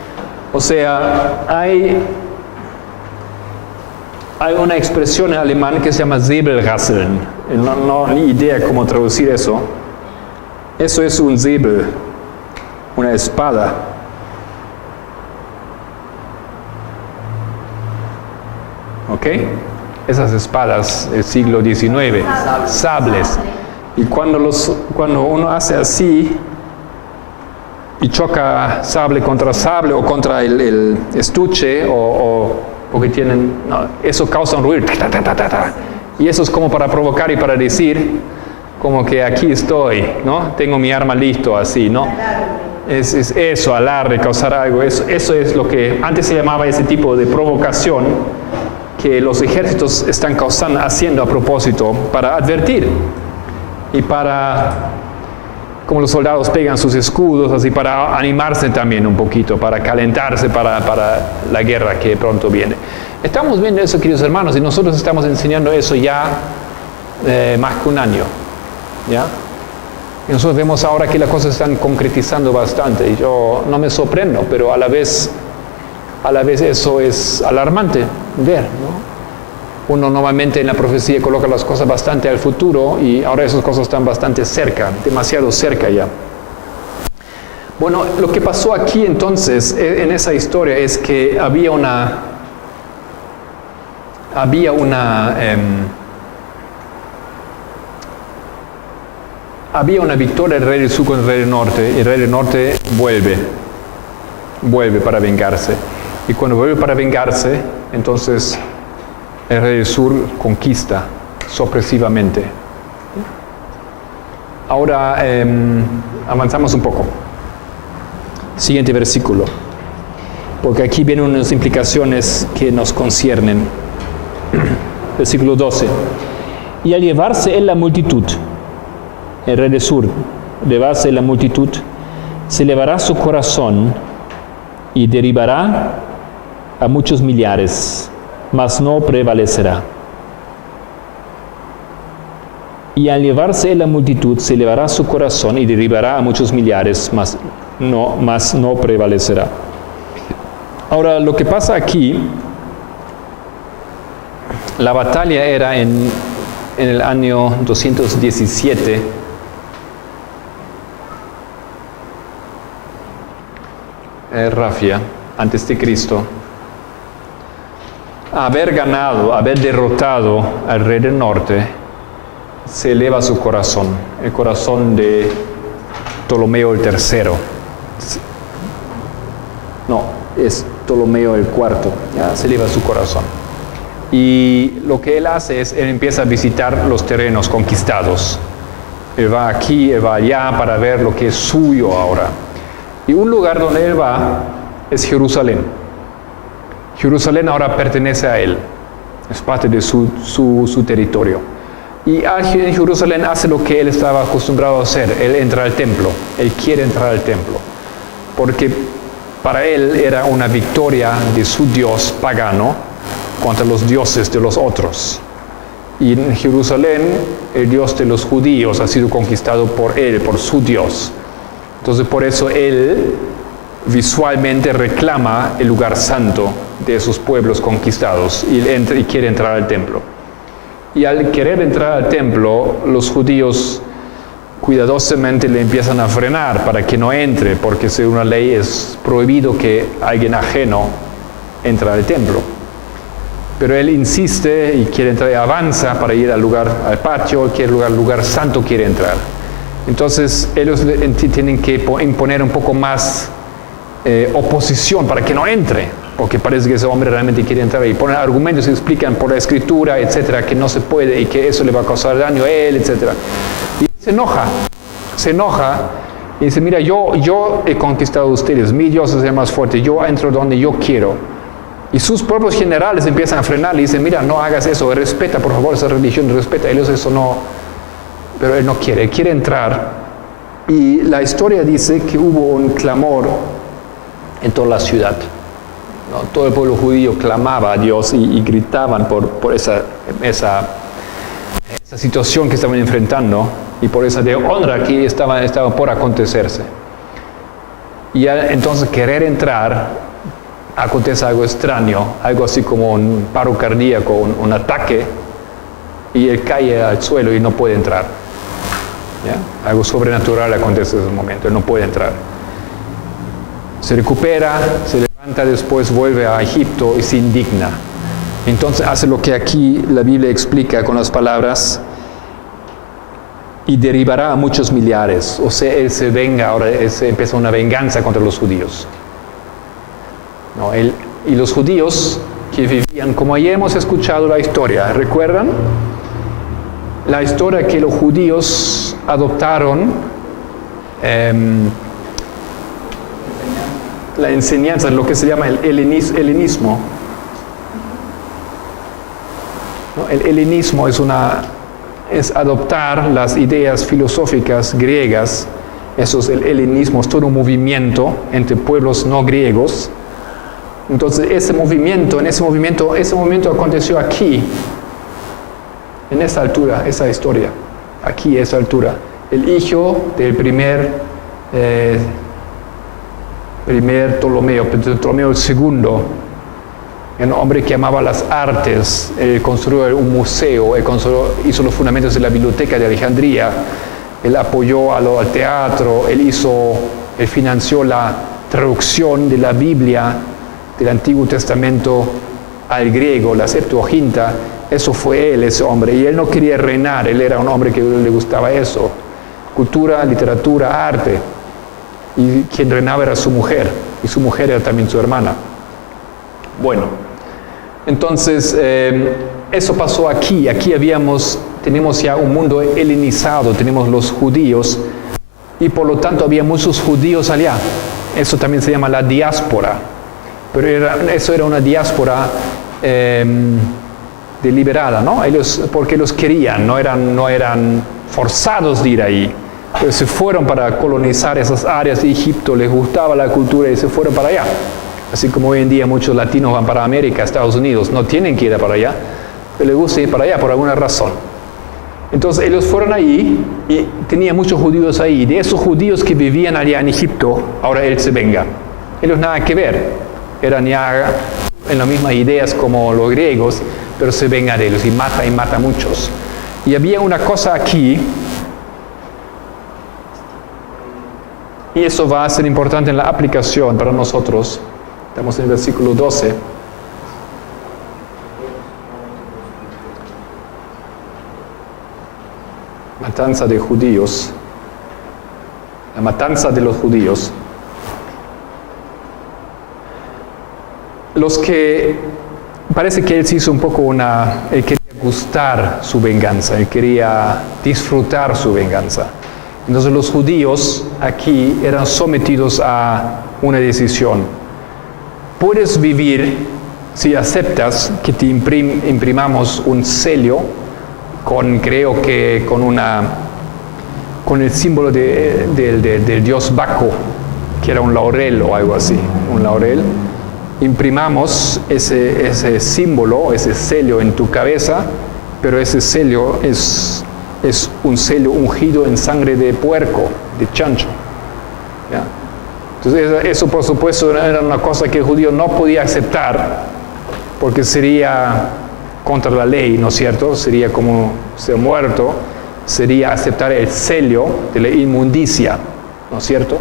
O sea, hay una expresión en alemán que se llama Säbelrasseln. No ni idea cómo traducir eso. Eso es un Säbel, una espada. ¿Ok? Esas espadas del siglo XIX, sables. Y cuando uno hace así y choca sable contra sable o contra el estuche o porque eso causa un ruido. Y eso es como para provocar y para decir como que aquí estoy, ¿no? Tengo mi arma listo así, ¿no? Es eso, alarde, causar algo. Eso es lo que antes se llamaba ese tipo de provocación que los ejércitos están haciendo a propósito para advertir y para como los soldados pegan sus escudos, así para animarse también un poquito, para calentarse para la guerra que pronto viene. Estamos viendo eso, queridos hermanos, y nosotros estamos enseñando eso ya más que un año, ¿ya? Y nosotros vemos ahora que las cosas están concretizando bastante, y yo no me sorprendo, pero a la vez eso es alarmante ver, ¿no? Uno normalmente en la profecía coloca las cosas bastante al futuro y ahora esas cosas están bastante cerca, demasiado cerca ya. Bueno, lo que pasó aquí entonces en esa historia es que había una victoria del rey del sur contra el rey del norte, y el rey del norte vuelve para vengarse. Y cuando vuelve para vengarse, entonces el rey del sur conquista sorpresivamente. Ahora avanzamos un poco. Siguiente versículo. Porque aquí vienen unas implicaciones que nos conciernen. Versículo 12. Y al llevarse él la multitud, el rey del sur, llevarse la multitud, se elevará su corazón y derribará a muchos millares, mas no prevalecerá. Y al llevarse la multitud, se elevará su corazón y derribará a muchos millares, mas no prevalecerá. Ahora, lo que pasa aquí, la batalla era en el año 217, Rafia, antes de Cristo. Haber derrotado al rey del norte, se eleva su corazón, el corazón de Ptolomeo el tercero. No, es Ptolomeo el cuarto, ya se eleva su corazón. Y lo que él hace es, él empieza a visitar los terrenos conquistados. Él va aquí, él va allá para ver lo que es suyo ahora. Y un lugar donde él va es Jerusalén. Jerusalén ahora pertenece a él, es parte de su territorio. Y en Jerusalén hace lo que él estaba acostumbrado a hacer, él entra al templo, él quiere entrar al templo, porque para él era una victoria de su Dios pagano contra los dioses de los otros. Y en Jerusalén, el Dios de los judíos ha sido conquistado por él, por su Dios. Entonces por eso él visualmente reclama el lugar santo de esos pueblos conquistados y quiere entrar al templo. Y al querer entrar al templo, los judíos cuidadosamente le empiezan a frenar para que no entre, porque según la ley es prohibido que alguien ajeno entre al templo. Pero él insiste y quiere entrar y avanza para ir al patio, al lugar santo quiere entrar. Entonces ellos tienen que imponer un poco más oposición para que no entre, porque parece que ese hombre realmente quiere entrar, y ponen argumentos y explican por la escritura, etcétera, que no se puede y que eso le va a causar daño a él, etcétera. Y se enoja y dice: mira, yo he conquistado a ustedes, mi Dios es el más fuerte, yo entro donde yo quiero. Y sus propios generales empiezan a frenar y dicen: mira, no hagas eso, respeta por favor esa religión, respeta. Ellos eso no, pero él no quiere, él quiere entrar. Y la historia dice que hubo un clamor en toda la ciudad, ¿no? Todo el pueblo judío clamaba a Dios y gritaban por esa situación que estaban enfrentando y por esa deshonra que estaba por acontecerse. Y entonces querer entrar, acontece algo extraño, algo así como un paro cardíaco, un ataque, y él cae al suelo y no puede entrar. ¿Ya? Algo sobrenatural acontece en ese momento, él no puede entrar. Se recupera, se levanta, después vuelve a Egipto y se indigna. Entonces hace lo que aquí la Biblia explica con las palabras: y derribará a muchos millares. O sea, él se venga, ahora se empieza una venganza contra los judíos. No, y los judíos que vivían, como ya hemos escuchado la historia, ¿recuerdan? La historia que los judíos adoptaron la enseñanza, lo que se llama el helenismo. ¿No? El helenismo es adoptar las ideas filosóficas griegas Eso es el helenismo, es todo un movimiento entre pueblos no griegos. Entonces ese movimiento aconteció aquí, en esa altura, esa historia, aquí, esa altura. El hijo del primer Ptolomeo el segundo, un hombre que amaba las artes, él construyó un museo, hizo los fundamentos de la biblioteca de Alejandría, él apoyó al teatro, él financió la traducción de la Biblia del Antiguo Testamento al griego, la Septuaginta. Eso fue él, ese hombre, y él no quería reinar, él era un hombre que le gustaba eso, cultura, literatura, arte, y quien reinaba era su mujer, y su mujer era también su hermana. Bueno, entonces eso pasó aquí tenemos ya un mundo helenizado, tenemos los judíos, y por lo tanto había muchos judíos allá. Eso también se llama la diáspora, pero eso era una diáspora deliberada, ¿no? Porque los querían, no eran forzados de ir ahí, pero se fueron para colonizar esas áreas de Egipto, les gustaba la cultura y se fueron para allá. Así como hoy en día muchos latinos van para América, Estados Unidos, no tienen que ir para allá, pero les gusta ir para allá por alguna razón. Entonces ellos fueron ahí y tenía muchos judíos ahí. De esos judíos que vivían allá en Egipto, ahora él se venga. Ellos nada que ver, eran ya en las mismas ideas como los griegos, pero se venga de ellos y mata a muchos. Y había una cosa aquí, y eso va a ser importante en la aplicación para nosotros. Estamos en el versículo 12. Matanza de judíos. La matanza de los judíos. Los que parece que él se hizo un poco él quería gustar su venganza, él quería disfrutar su venganza. Entonces los judíos aquí eran sometidos a una decisión. Puedes vivir si aceptas que te imprimamos un sello con el símbolo del dios Baco, que era un laurel o algo así, un laurel. Imprimamos ese símbolo, ese sello en tu cabeza, pero ese sello es un sello ungido en sangre de puerco, de chancho. ¿Ya? Entonces eso por supuesto era una cosa que el judío no podía aceptar, porque sería contra la ley, ¿no es cierto? Sería como ser muerto, sería aceptar el sello de la inmundicia, ¿no es cierto?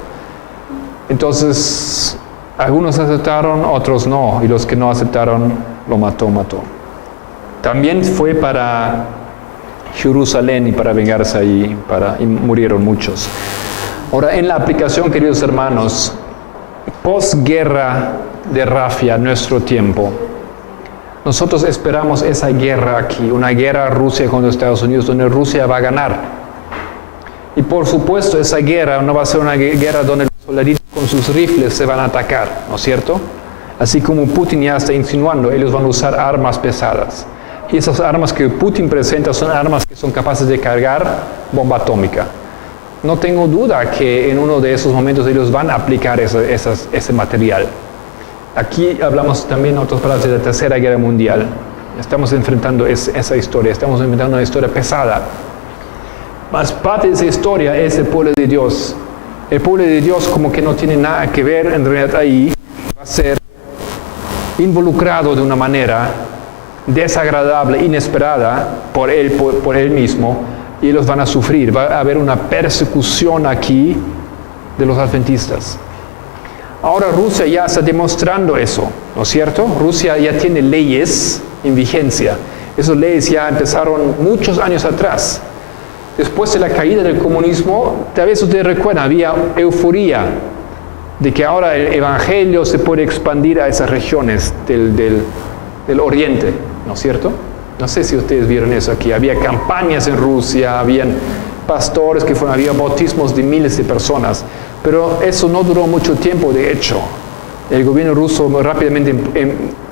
Entonces algunos aceptaron, otros no, y los que no aceptaron lo mató. También fue para Jerusalén y para vengarse allí, y murieron muchos. Ahora, en la aplicación, queridos hermanos, posguerra de Rafia, nuestro tiempo, nosotros esperamos esa guerra aquí, una guerra Rusia contra Estados Unidos, donde Rusia va a ganar. Y por supuesto, esa guerra no va a ser una guerra donde los soldaditos con sus rifles se van a atacar, ¿no es cierto? Así como Putin ya está insinuando, ellos van a usar armas pesadas. Y esas armas que Putin presenta son armas que son capaces de cargar bomba atómica. No tengo duda que en uno de esos momentos ellos van a aplicar ese material. Aquí hablamos también, en otras palabras, de la Tercera Guerra Mundial. Estamos enfrentando esa historia, estamos enfrentando una historia pesada. Más parte de esa historia es el pueblo de Dios. El pueblo de Dios como que no tiene nada que ver, en realidad ahí va a ser involucrado de una manera desagradable, inesperada por él mismo, y ellos van a sufrir. Va a haber una persecución aquí de los adventistas. Ahora Rusia ya está demostrando eso, ¿no es cierto? Rusia ya tiene leyes en vigencia. Esas leyes ya empezaron muchos años atrás. Después de la caída del comunismo, tal vez ustedes recuerdan, había euforia de que ahora el evangelio se puede expandir a esas regiones del oriente, ¿no es cierto? No sé si ustedes vieron eso aquí. Había campañas en Rusia, habían pastores había bautismos de miles de personas, pero eso no duró mucho tiempo. De hecho, el gobierno ruso rápidamente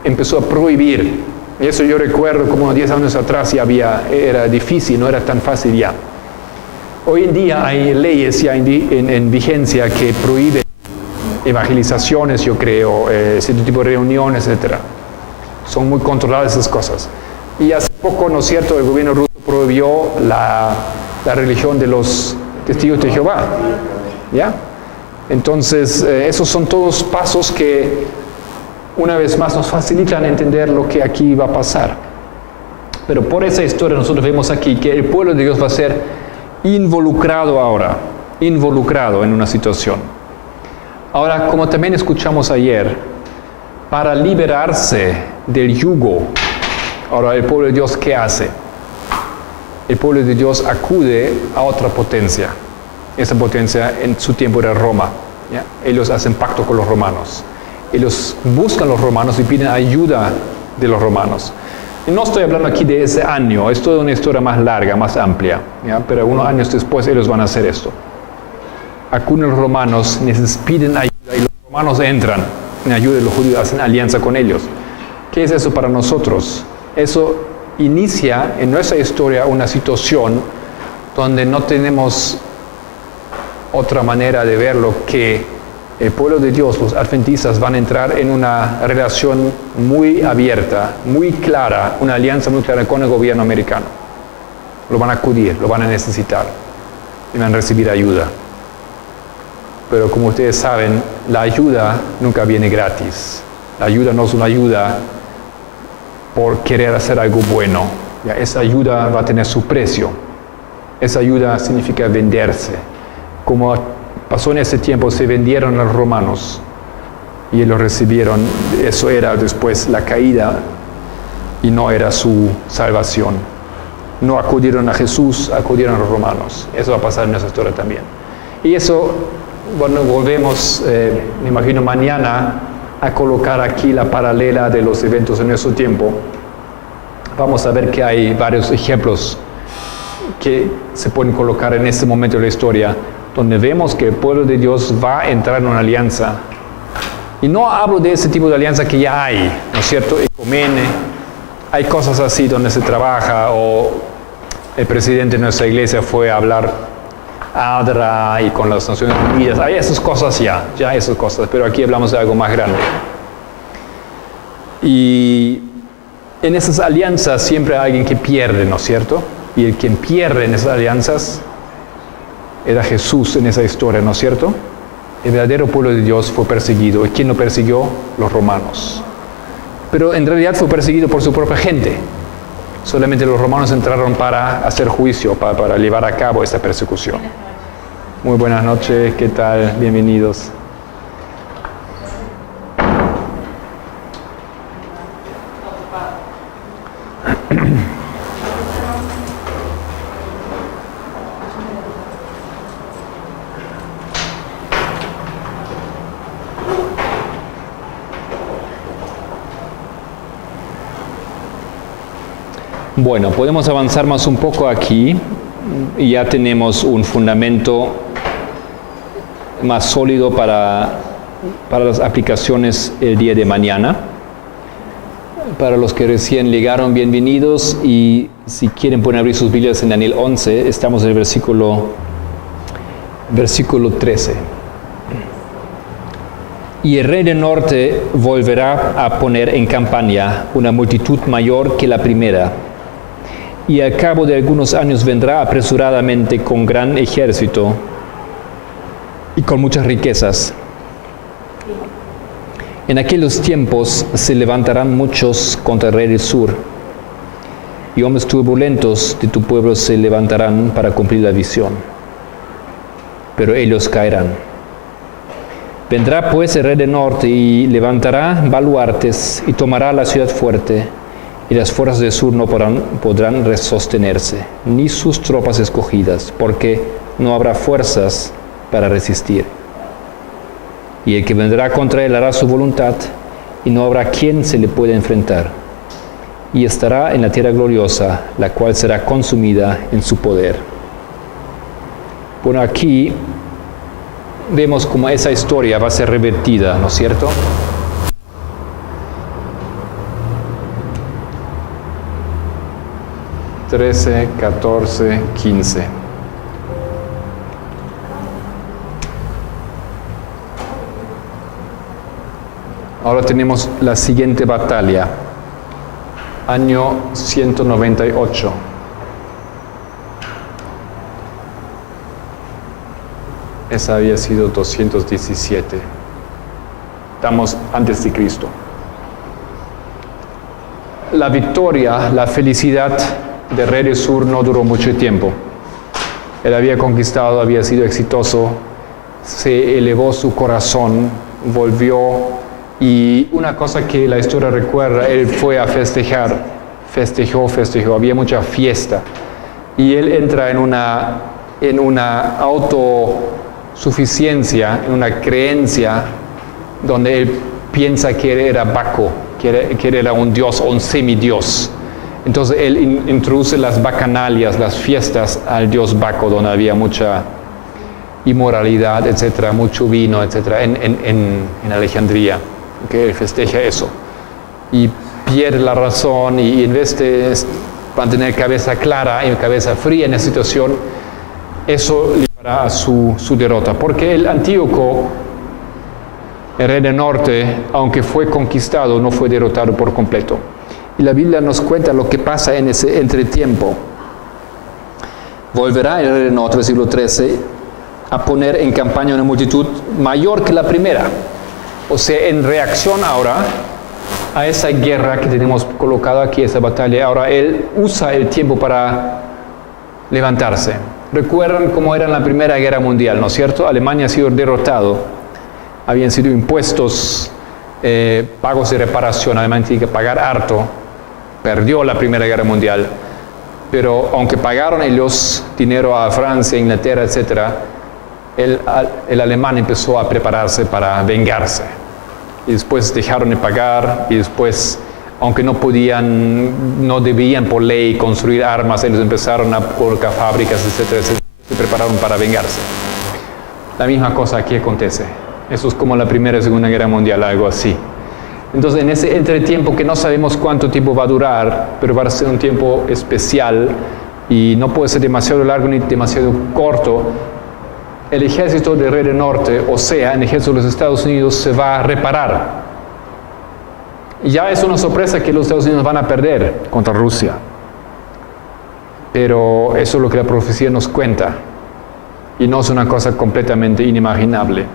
empezó a prohibir, y eso yo recuerdo como 10 años atrás ya era difícil, no era tan fácil ya. Hoy en día hay leyes ya en vigencia que prohíben evangelizaciones, yo creo, cierto tipo de reuniones, etc. Son muy controladas esas cosas. Y hace poco, ¿no es cierto?, el gobierno ruso prohibió la religión de los testigos de Jehová. ¿Ya? Entonces, esos son todos pasos que, una vez más, nos facilitan entender lo que aquí va a pasar. Pero por esa historia nosotros vemos aquí que el pueblo de Dios va a ser involucrado ahora, involucrado en una situación. Ahora, como también escuchamos ayer, para liberarse del yugo, ahora el pueblo de Dios, ¿qué hace? El pueblo de Dios acude a otra potencia. Esa potencia en su tiempo era Roma. ¿Ya? Ellos hacen pacto con los romanos. Ellos buscan a los romanos y piden ayuda de los romanos. Y no estoy hablando aquí de ese año, es toda una historia más larga, más amplia. ¿Ya? Pero unos años después ellos van a hacer esto. Acuden los romanos, les piden ayuda y los romanos entran en ayuda y los judíos hacen alianza con ellos. ¿Qué es eso para nosotros? Eso inicia en nuestra historia una situación donde no tenemos otra manera de verlo que el pueblo de Dios, los adventistas, van a entrar en una relación muy abierta, muy clara, una alianza muy clara con el gobierno americano. Lo van a acudir, lo van a necesitar y van a recibir ayuda. Pero como ustedes saben, la ayuda nunca viene gratis. La ayuda no es una ayuda por querer hacer algo bueno. ¿Ya? Esa ayuda va a tener su precio. Esa ayuda significa venderse. Como pasó en ese tiempo, se vendieron a los romanos y los recibieron. Eso era después la caída y no era su salvación. No acudieron a Jesús, acudieron a los romanos. Eso va a pasar en nuestra historia también. Y eso, bueno, volvemos, me imagino, mañana a colocar aquí la paralela de los eventos en nuestro tiempo. Vamos a ver que hay varios ejemplos que se pueden colocar en este momento de la historia, donde vemos que el pueblo de Dios va a entrar en una alianza. Y no hablo de ese tipo de alianza que ya hay, ¿no es cierto? Ecumene, hay cosas así donde se trabaja, o el presidente de nuestra iglesia fue a hablar ADRA y con las Naciones Unidas. Hay esas cosas ya esas cosas, pero aquí hablamos de algo más grande. Y en esas alianzas siempre hay alguien que pierde, ¿no es cierto? Y el quien pierde en esas alianzas era Jesús en esa historia, ¿no es cierto? El verdadero pueblo de Dios fue perseguido. ¿Y quién lo persiguió? Los romanos. Pero en realidad fue perseguido por su propia gente. Solamente los romanos entraron para hacer juicio, para llevar a cabo esta persecución. Muy buenas noches, ¿qué tal? Bienvenidos. Bueno, podemos avanzar más un poco aquí y ya tenemos un fundamento más sólido para las aplicaciones el día de mañana. Para los que recién llegaron, bienvenidos, y si quieren pueden abrir sus Biblias en Daniel 11, estamos en el versículo 13. Y el rey del norte volverá a poner en campaña una multitud mayor que la primera, y al cabo de algunos años vendrá apresuradamente con gran ejército y con muchas riquezas. En aquellos tiempos se levantarán muchos contra el rey del sur, y hombres turbulentos de tu pueblo se levantarán para cumplir la visión, pero ellos caerán. Vendrá pues el rey del norte y levantará baluartes y tomará la ciudad fuerte, y las fuerzas del sur no podrán sostenerse, ni sus tropas escogidas, porque no habrá fuerzas para resistir. Y el que vendrá contra él hará su voluntad, y no habrá quien se le pueda enfrentar. Y estará en la tierra gloriosa, la cual será consumida en su poder. Bueno, aquí vemos cómo esa historia va a ser revertida, ¿no es cierto? (13, 14, 15) Ahora tenemos la siguiente batalla, año 198. Esa había sido 217. Estamos antes de Cristo. La victoria, la felicidad de rey de Sur no duró mucho tiempo. Él había conquistado, había sido exitoso, se elevó su corazón, volvió, y una cosa que la historia recuerda, él fue a festejar, festejó, había mucha fiesta, y él entra en una autosuficiencia, en una creencia donde él piensa que él era Baco, que él era un dios o un semidios. Entonces él introduce las bacanalias, las fiestas al dios Baco, donde había mucha inmoralidad, etcétera, mucho vino, etcétera, en Alejandría, que él festeja eso. Y pierde la razón, y en vez de mantener cabeza clara y cabeza fría en la situación, eso llevará a su derrota. Porque el Antíoco, el rey del norte, aunque fue conquistado, no fue derrotado por completo. Y la Biblia nos cuenta lo que pasa en ese entretiempo. Volverá el rey del norte, versículo 13, a poner en campaña una multitud mayor que la primera. O sea, en reacción ahora a esa guerra que tenemos colocado aquí, esa batalla, ahora él usa el tiempo para levantarse. Recuerdan cómo era en la Primera Guerra Mundial, ¿no es cierto? Alemania ha sido derrotado. Habían sido impuestos, pagos de reparación, Alemania tiene que pagar harto, perdió la Primera Guerra Mundial, pero aunque pagaron ellos dinero a Francia, Inglaterra, etc., el alemán empezó a prepararse para vengarse, y después dejaron de pagar, y después, aunque no debían por ley construir armas, ellos empezaron a colocar fábricas, etc., se prepararon para vengarse. La misma cosa aquí acontece. Eso es como la Primera y Segunda Guerra Mundial, algo así. Entonces, en ese entretiempo que no sabemos cuánto tiempo va a durar, pero va a ser un tiempo especial y no puede ser demasiado largo ni demasiado corto, el ejército del rey del norte, o sea, el ejército de los Estados Unidos, se va a reparar. Ya es una sorpresa que los Estados Unidos van a perder contra Rusia. Pero eso es lo que la profecía nos cuenta. Y no es una cosa completamente inimaginable.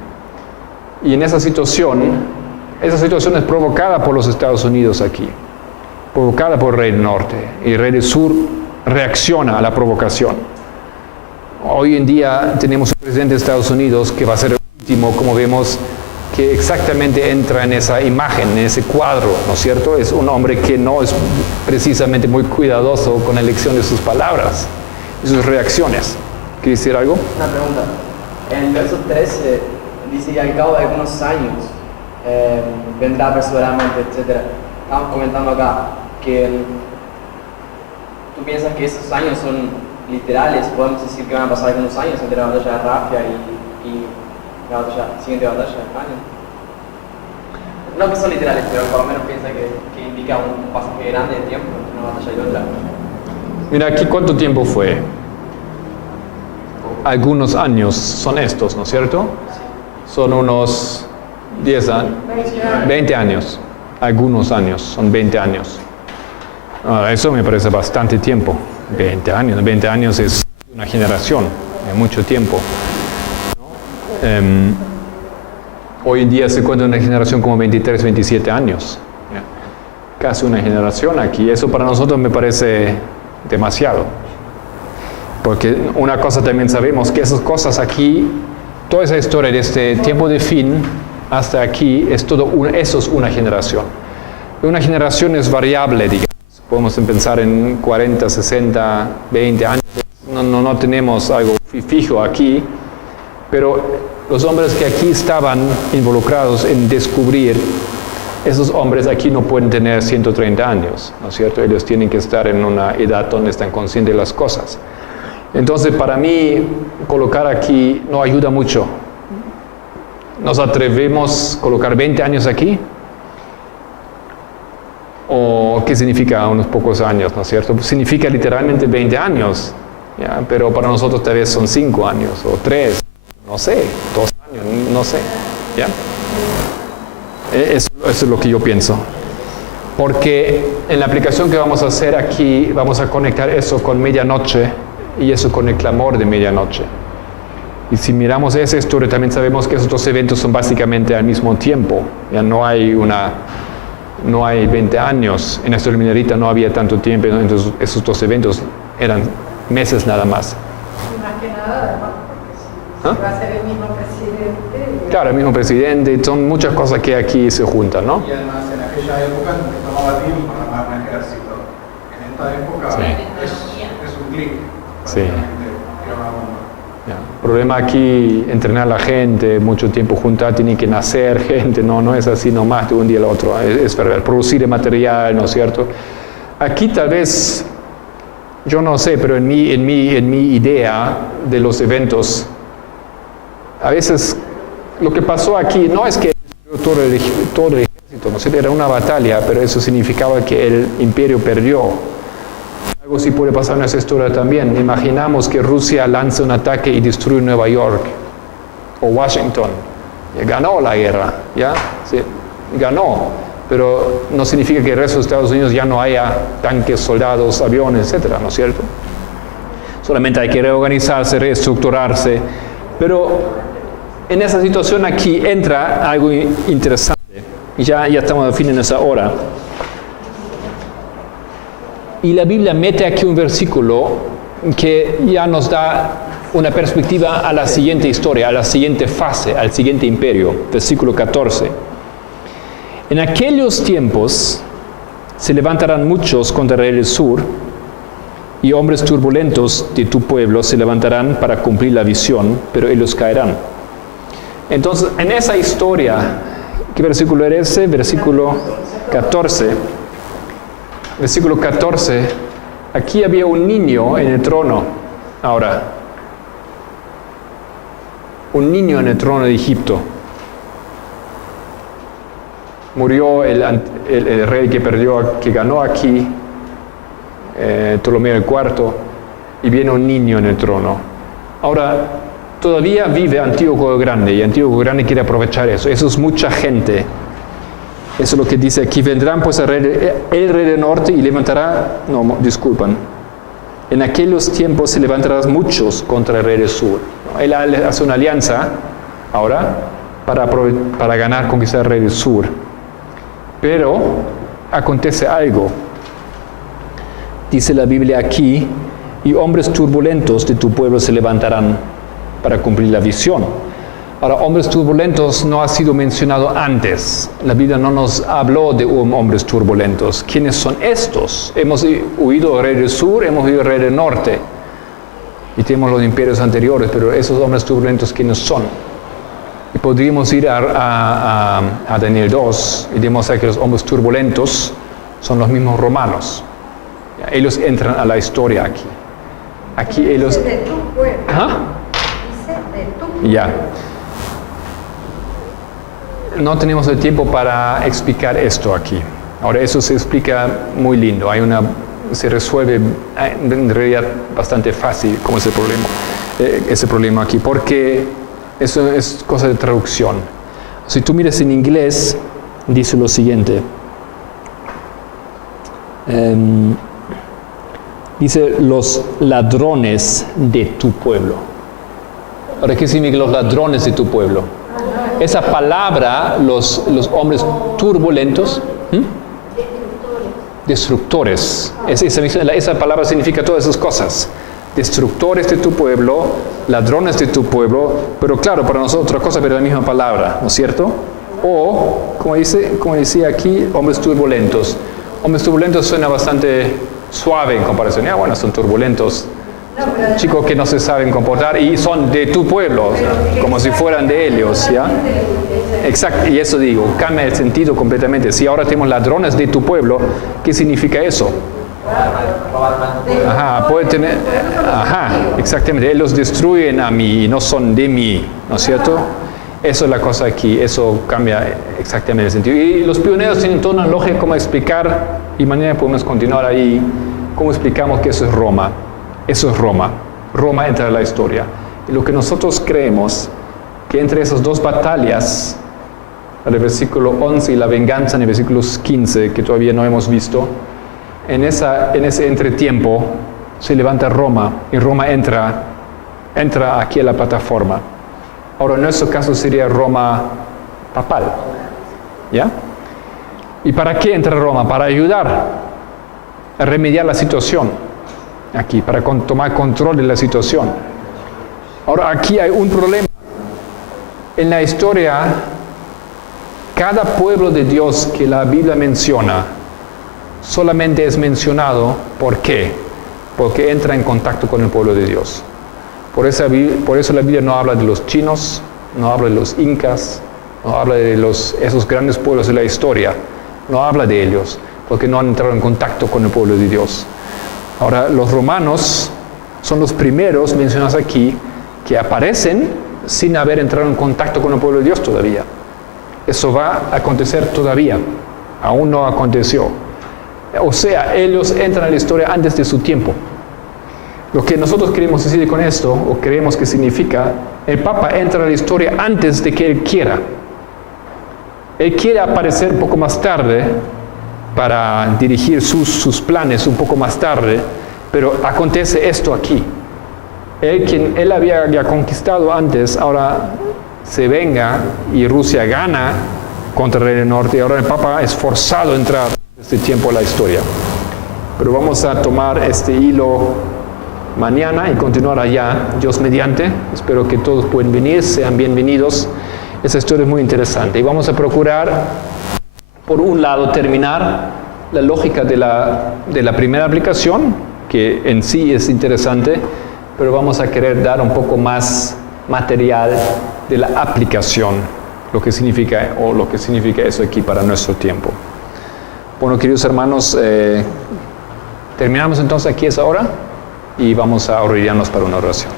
Y en esa situación es provocada por los Estados Unidos aquí, provocada por el rey del norte, y el rey del sur reacciona a la provocación. Hoy en día tenemos un presidente de Estados Unidos que va a ser el último, como vemos, que exactamente entra en esa imagen, en ese cuadro, ¿no es cierto? Es un hombre que no es precisamente muy cuidadoso con la elección de sus palabras y sus reacciones. ¿Quieres decir algo? Una pregunta. En el verso 13 dice que al cabo de algunos años vendrá apresuradamente, etc. Estamos comentando acá que tú piensas que esos años son literales. Podemos decir que van a pasar algunos años entre la batalla de Rafia y la siguiente batalla de España. No que son literales, pero por lo menos piensa que indica un pasaje grande de tiempo entre una batalla y otra. Mira, aquí ¿cuánto tiempo fue? Algunos años son estos, ¿no es cierto? Son unos 10 años, 20 años. Algunos años, son 20 años. Eso me parece bastante tiempo. 20 años es una generación, es mucho tiempo. Hoy en día se cuenta una generación como 23, 27 años. Casi una generación aquí. Eso para nosotros me parece demasiado. Porque una cosa también sabemos, que esas cosas aquí, toda esa historia de este tiempo de fin hasta aquí, eso es una generación. Una generación es variable, digamos. Podemos pensar en 40, 60, 20 años. No tenemos algo fijo aquí, pero los hombres que aquí estaban involucrados en descubrir, esos hombres aquí no pueden tener 130 años, ¿no es cierto? Ellos tienen que estar en una edad donde están conscientes de las cosas. Entonces, para mí, colocar aquí no ayuda mucho. ¿Nos atrevemos a colocar 20 años aquí? ¿O qué significa unos pocos años, no es cierto? Pues significa literalmente 20 años, ¿ya? Pero para nosotros tal vez son 5 años, o 3, no sé, 2 años, no sé, ¿ya? Eso es lo que yo pienso. Porque en la aplicación que vamos a hacer aquí, vamos a conectar eso con medianoche y eso con el clamor de medianoche. Y si miramos esa historia, también sabemos que esos dos eventos son básicamente al mismo tiempo. Ya no hay 20 años. En la historia minerita no había tanto tiempo, entonces esos dos eventos eran meses nada más. Y más que nada, además, porque si va a ser el mismo presidente. Claro, el mismo presidente, son muchas cosas que aquí se juntan, ¿no? Y además en aquella época tomaba tiempo armar un ejército. En esta época es un clic. Sí. El problema aquí, entrenar a la gente, mucho tiempo juntar, tiene que nacer gente, no es así nomás de un día al otro, es verdad, producir el material, ¿no es cierto? Aquí tal vez, yo no sé, pero en mi idea de los eventos, a veces lo que pasó aquí no es que todo el ejército, ¿no es cierto? Era una batalla, pero eso significaba que el imperio perdió. Algo sí puede pasar en esa historia también. Imaginamos que Rusia lanza un ataque y destruye Nueva York o Washington. Ganó la guerra, ¿ya? Sí, ganó. Pero no significa que el resto de Estados Unidos ya no haya tanques, soldados, aviones, etcétera, ¿no es cierto? Solamente hay que reorganizarse, reestructurarse. Pero en esa situación aquí entra algo interesante. Y ya estamos al fin en esa hora. Y la Biblia mete aquí un versículo que ya nos da una perspectiva a la siguiente historia, a la siguiente fase, al siguiente imperio. Versículo 14. En aquellos tiempos se levantarán muchos contra el rey del sur, y hombres turbulentos de tu pueblo se levantarán para cumplir la visión, pero ellos caerán. Entonces, en esa historia, ¿qué versículo era ese? Versículo 14. Versículo 14, aquí había un niño en el trono. Ahora, un niño en el trono de Egipto. Murió el rey que ganó aquí, Ptolomeo IV, y viene un niño en el trono. Ahora, todavía vive Antíoco el Grande, y Antíoco el Grande quiere aprovechar eso. Eso es mucha gente. Eso es lo que dice aquí. Vendrán pues el rey del norte y levantará, en aquellos tiempos se levantarán muchos contra el rey del sur. Él hace una alianza ahora para ganar, conquistar el rey del sur. Pero acontece algo. Dice la Biblia aquí, y hombres turbulentos de tu pueblo se levantarán para cumplir la visión. Ahora, hombres turbulentos no ha sido mencionado antes. La Biblia no nos habló de hombres turbulentos. ¿Quiénes son estos? Hemos oído el rey del sur, hemos oído el rey del norte. Y tenemos los imperios anteriores, pero esos hombres turbulentos, ¿quiénes son? Y podríamos ir a Daniel 2 y demostrar que los hombres turbulentos son los mismos romanos. Ellos entran a la historia aquí. Aquí ellos... Dice de tu pueblo. ¿Ah? Dice de tu pueblo. Ya. No tenemos el tiempo para explicar esto aquí. Ahora, eso se explica muy lindo. Se resuelve en realidad bastante fácil cómo es ese problema aquí, porque eso es cosa de traducción. Si tú miras en inglés, dice lo siguiente. Dice los ladrones de tu pueblo. Ahora, ¿qué significa los ladrones de tu pueblo? Esa palabra, los hombres turbulentos, destructores. Esa palabra significa todas esas cosas. Destructores de tu pueblo, ladrones de tu pueblo, pero claro, para nosotros otra cosa, pero la misma palabra, ¿no es cierto? O, como decía aquí, hombres turbulentos. Hombres turbulentos suena bastante suave en comparación. Bueno, son turbulentos. Chicos que no se saben comportar y son de tu pueblo, o sea, como si fueran de ellos, ¿ya? Exacto, y eso digo, cambia el sentido completamente. Si ahora tenemos ladrones de tu pueblo, ¿qué significa eso? Puede tener, exactamente, ellos destruyen a mí y no son de mí, ¿no es cierto? Eso es la cosa aquí, eso cambia exactamente el sentido. Y los pioneros tienen toda una lógica cómo explicar, y mañana podemos continuar ahí, cómo explicamos que eso es Roma. Eso es Roma. Roma entra en la historia. Y lo que nosotros creemos, que entre esas dos batallas el versículo 11 y la venganza en el versículo 15, que todavía no hemos visto, en ese entretiempo se levanta Roma y Roma entra aquí a la plataforma. Ahora, en nuestro caso sería Roma papal. ¿Ya? ¿Y para qué entra Roma? Para ayudar a remediar la situación aquí, para tomar control de la situación. Ahora, aquí hay un problema. En la historia, cada pueblo de Dios que la Biblia menciona, solamente es mencionado, ¿por qué? Porque entra en contacto con el pueblo de Dios. Por eso la Biblia no habla de los chinos, no habla de los incas, no habla de esos grandes pueblos de la historia, no habla de ellos, porque no han entrado en contacto con el pueblo de Dios. Ahora, los romanos son los primeros mencionados aquí que aparecen sin haber entrado en contacto con el pueblo de Dios todavía. Eso va a acontecer todavía, aún no aconteció. O sea, ellos entran a la historia antes de su tiempo. Lo que nosotros queremos decir con esto, o creemos que significa, el Papa entra a la historia antes de que él quiera. Él quiere aparecer un poco más tarde para dirigir sus planes un poco más tarde, pero acontece esto aquí. Quien él había ya conquistado antes, ahora se venga y Rusia gana contra el Reino del Norte, y ahora el Papa es forzado a entrar este tiempo a la historia. Pero vamos a tomar este hilo mañana y continuar allá, Dios mediante. Espero que todos puedan venir, sean bienvenidos. Esa historia es muy interesante. Y vamos a procurar, por un lado, terminar la lógica de la primera aplicación, que en sí es interesante, pero vamos a querer dar un poco más material de la aplicación, lo que significa eso aquí para nuestro tiempo. Bueno, queridos hermanos, terminamos entonces aquí esa hora y vamos a arrodillarnos para una oración.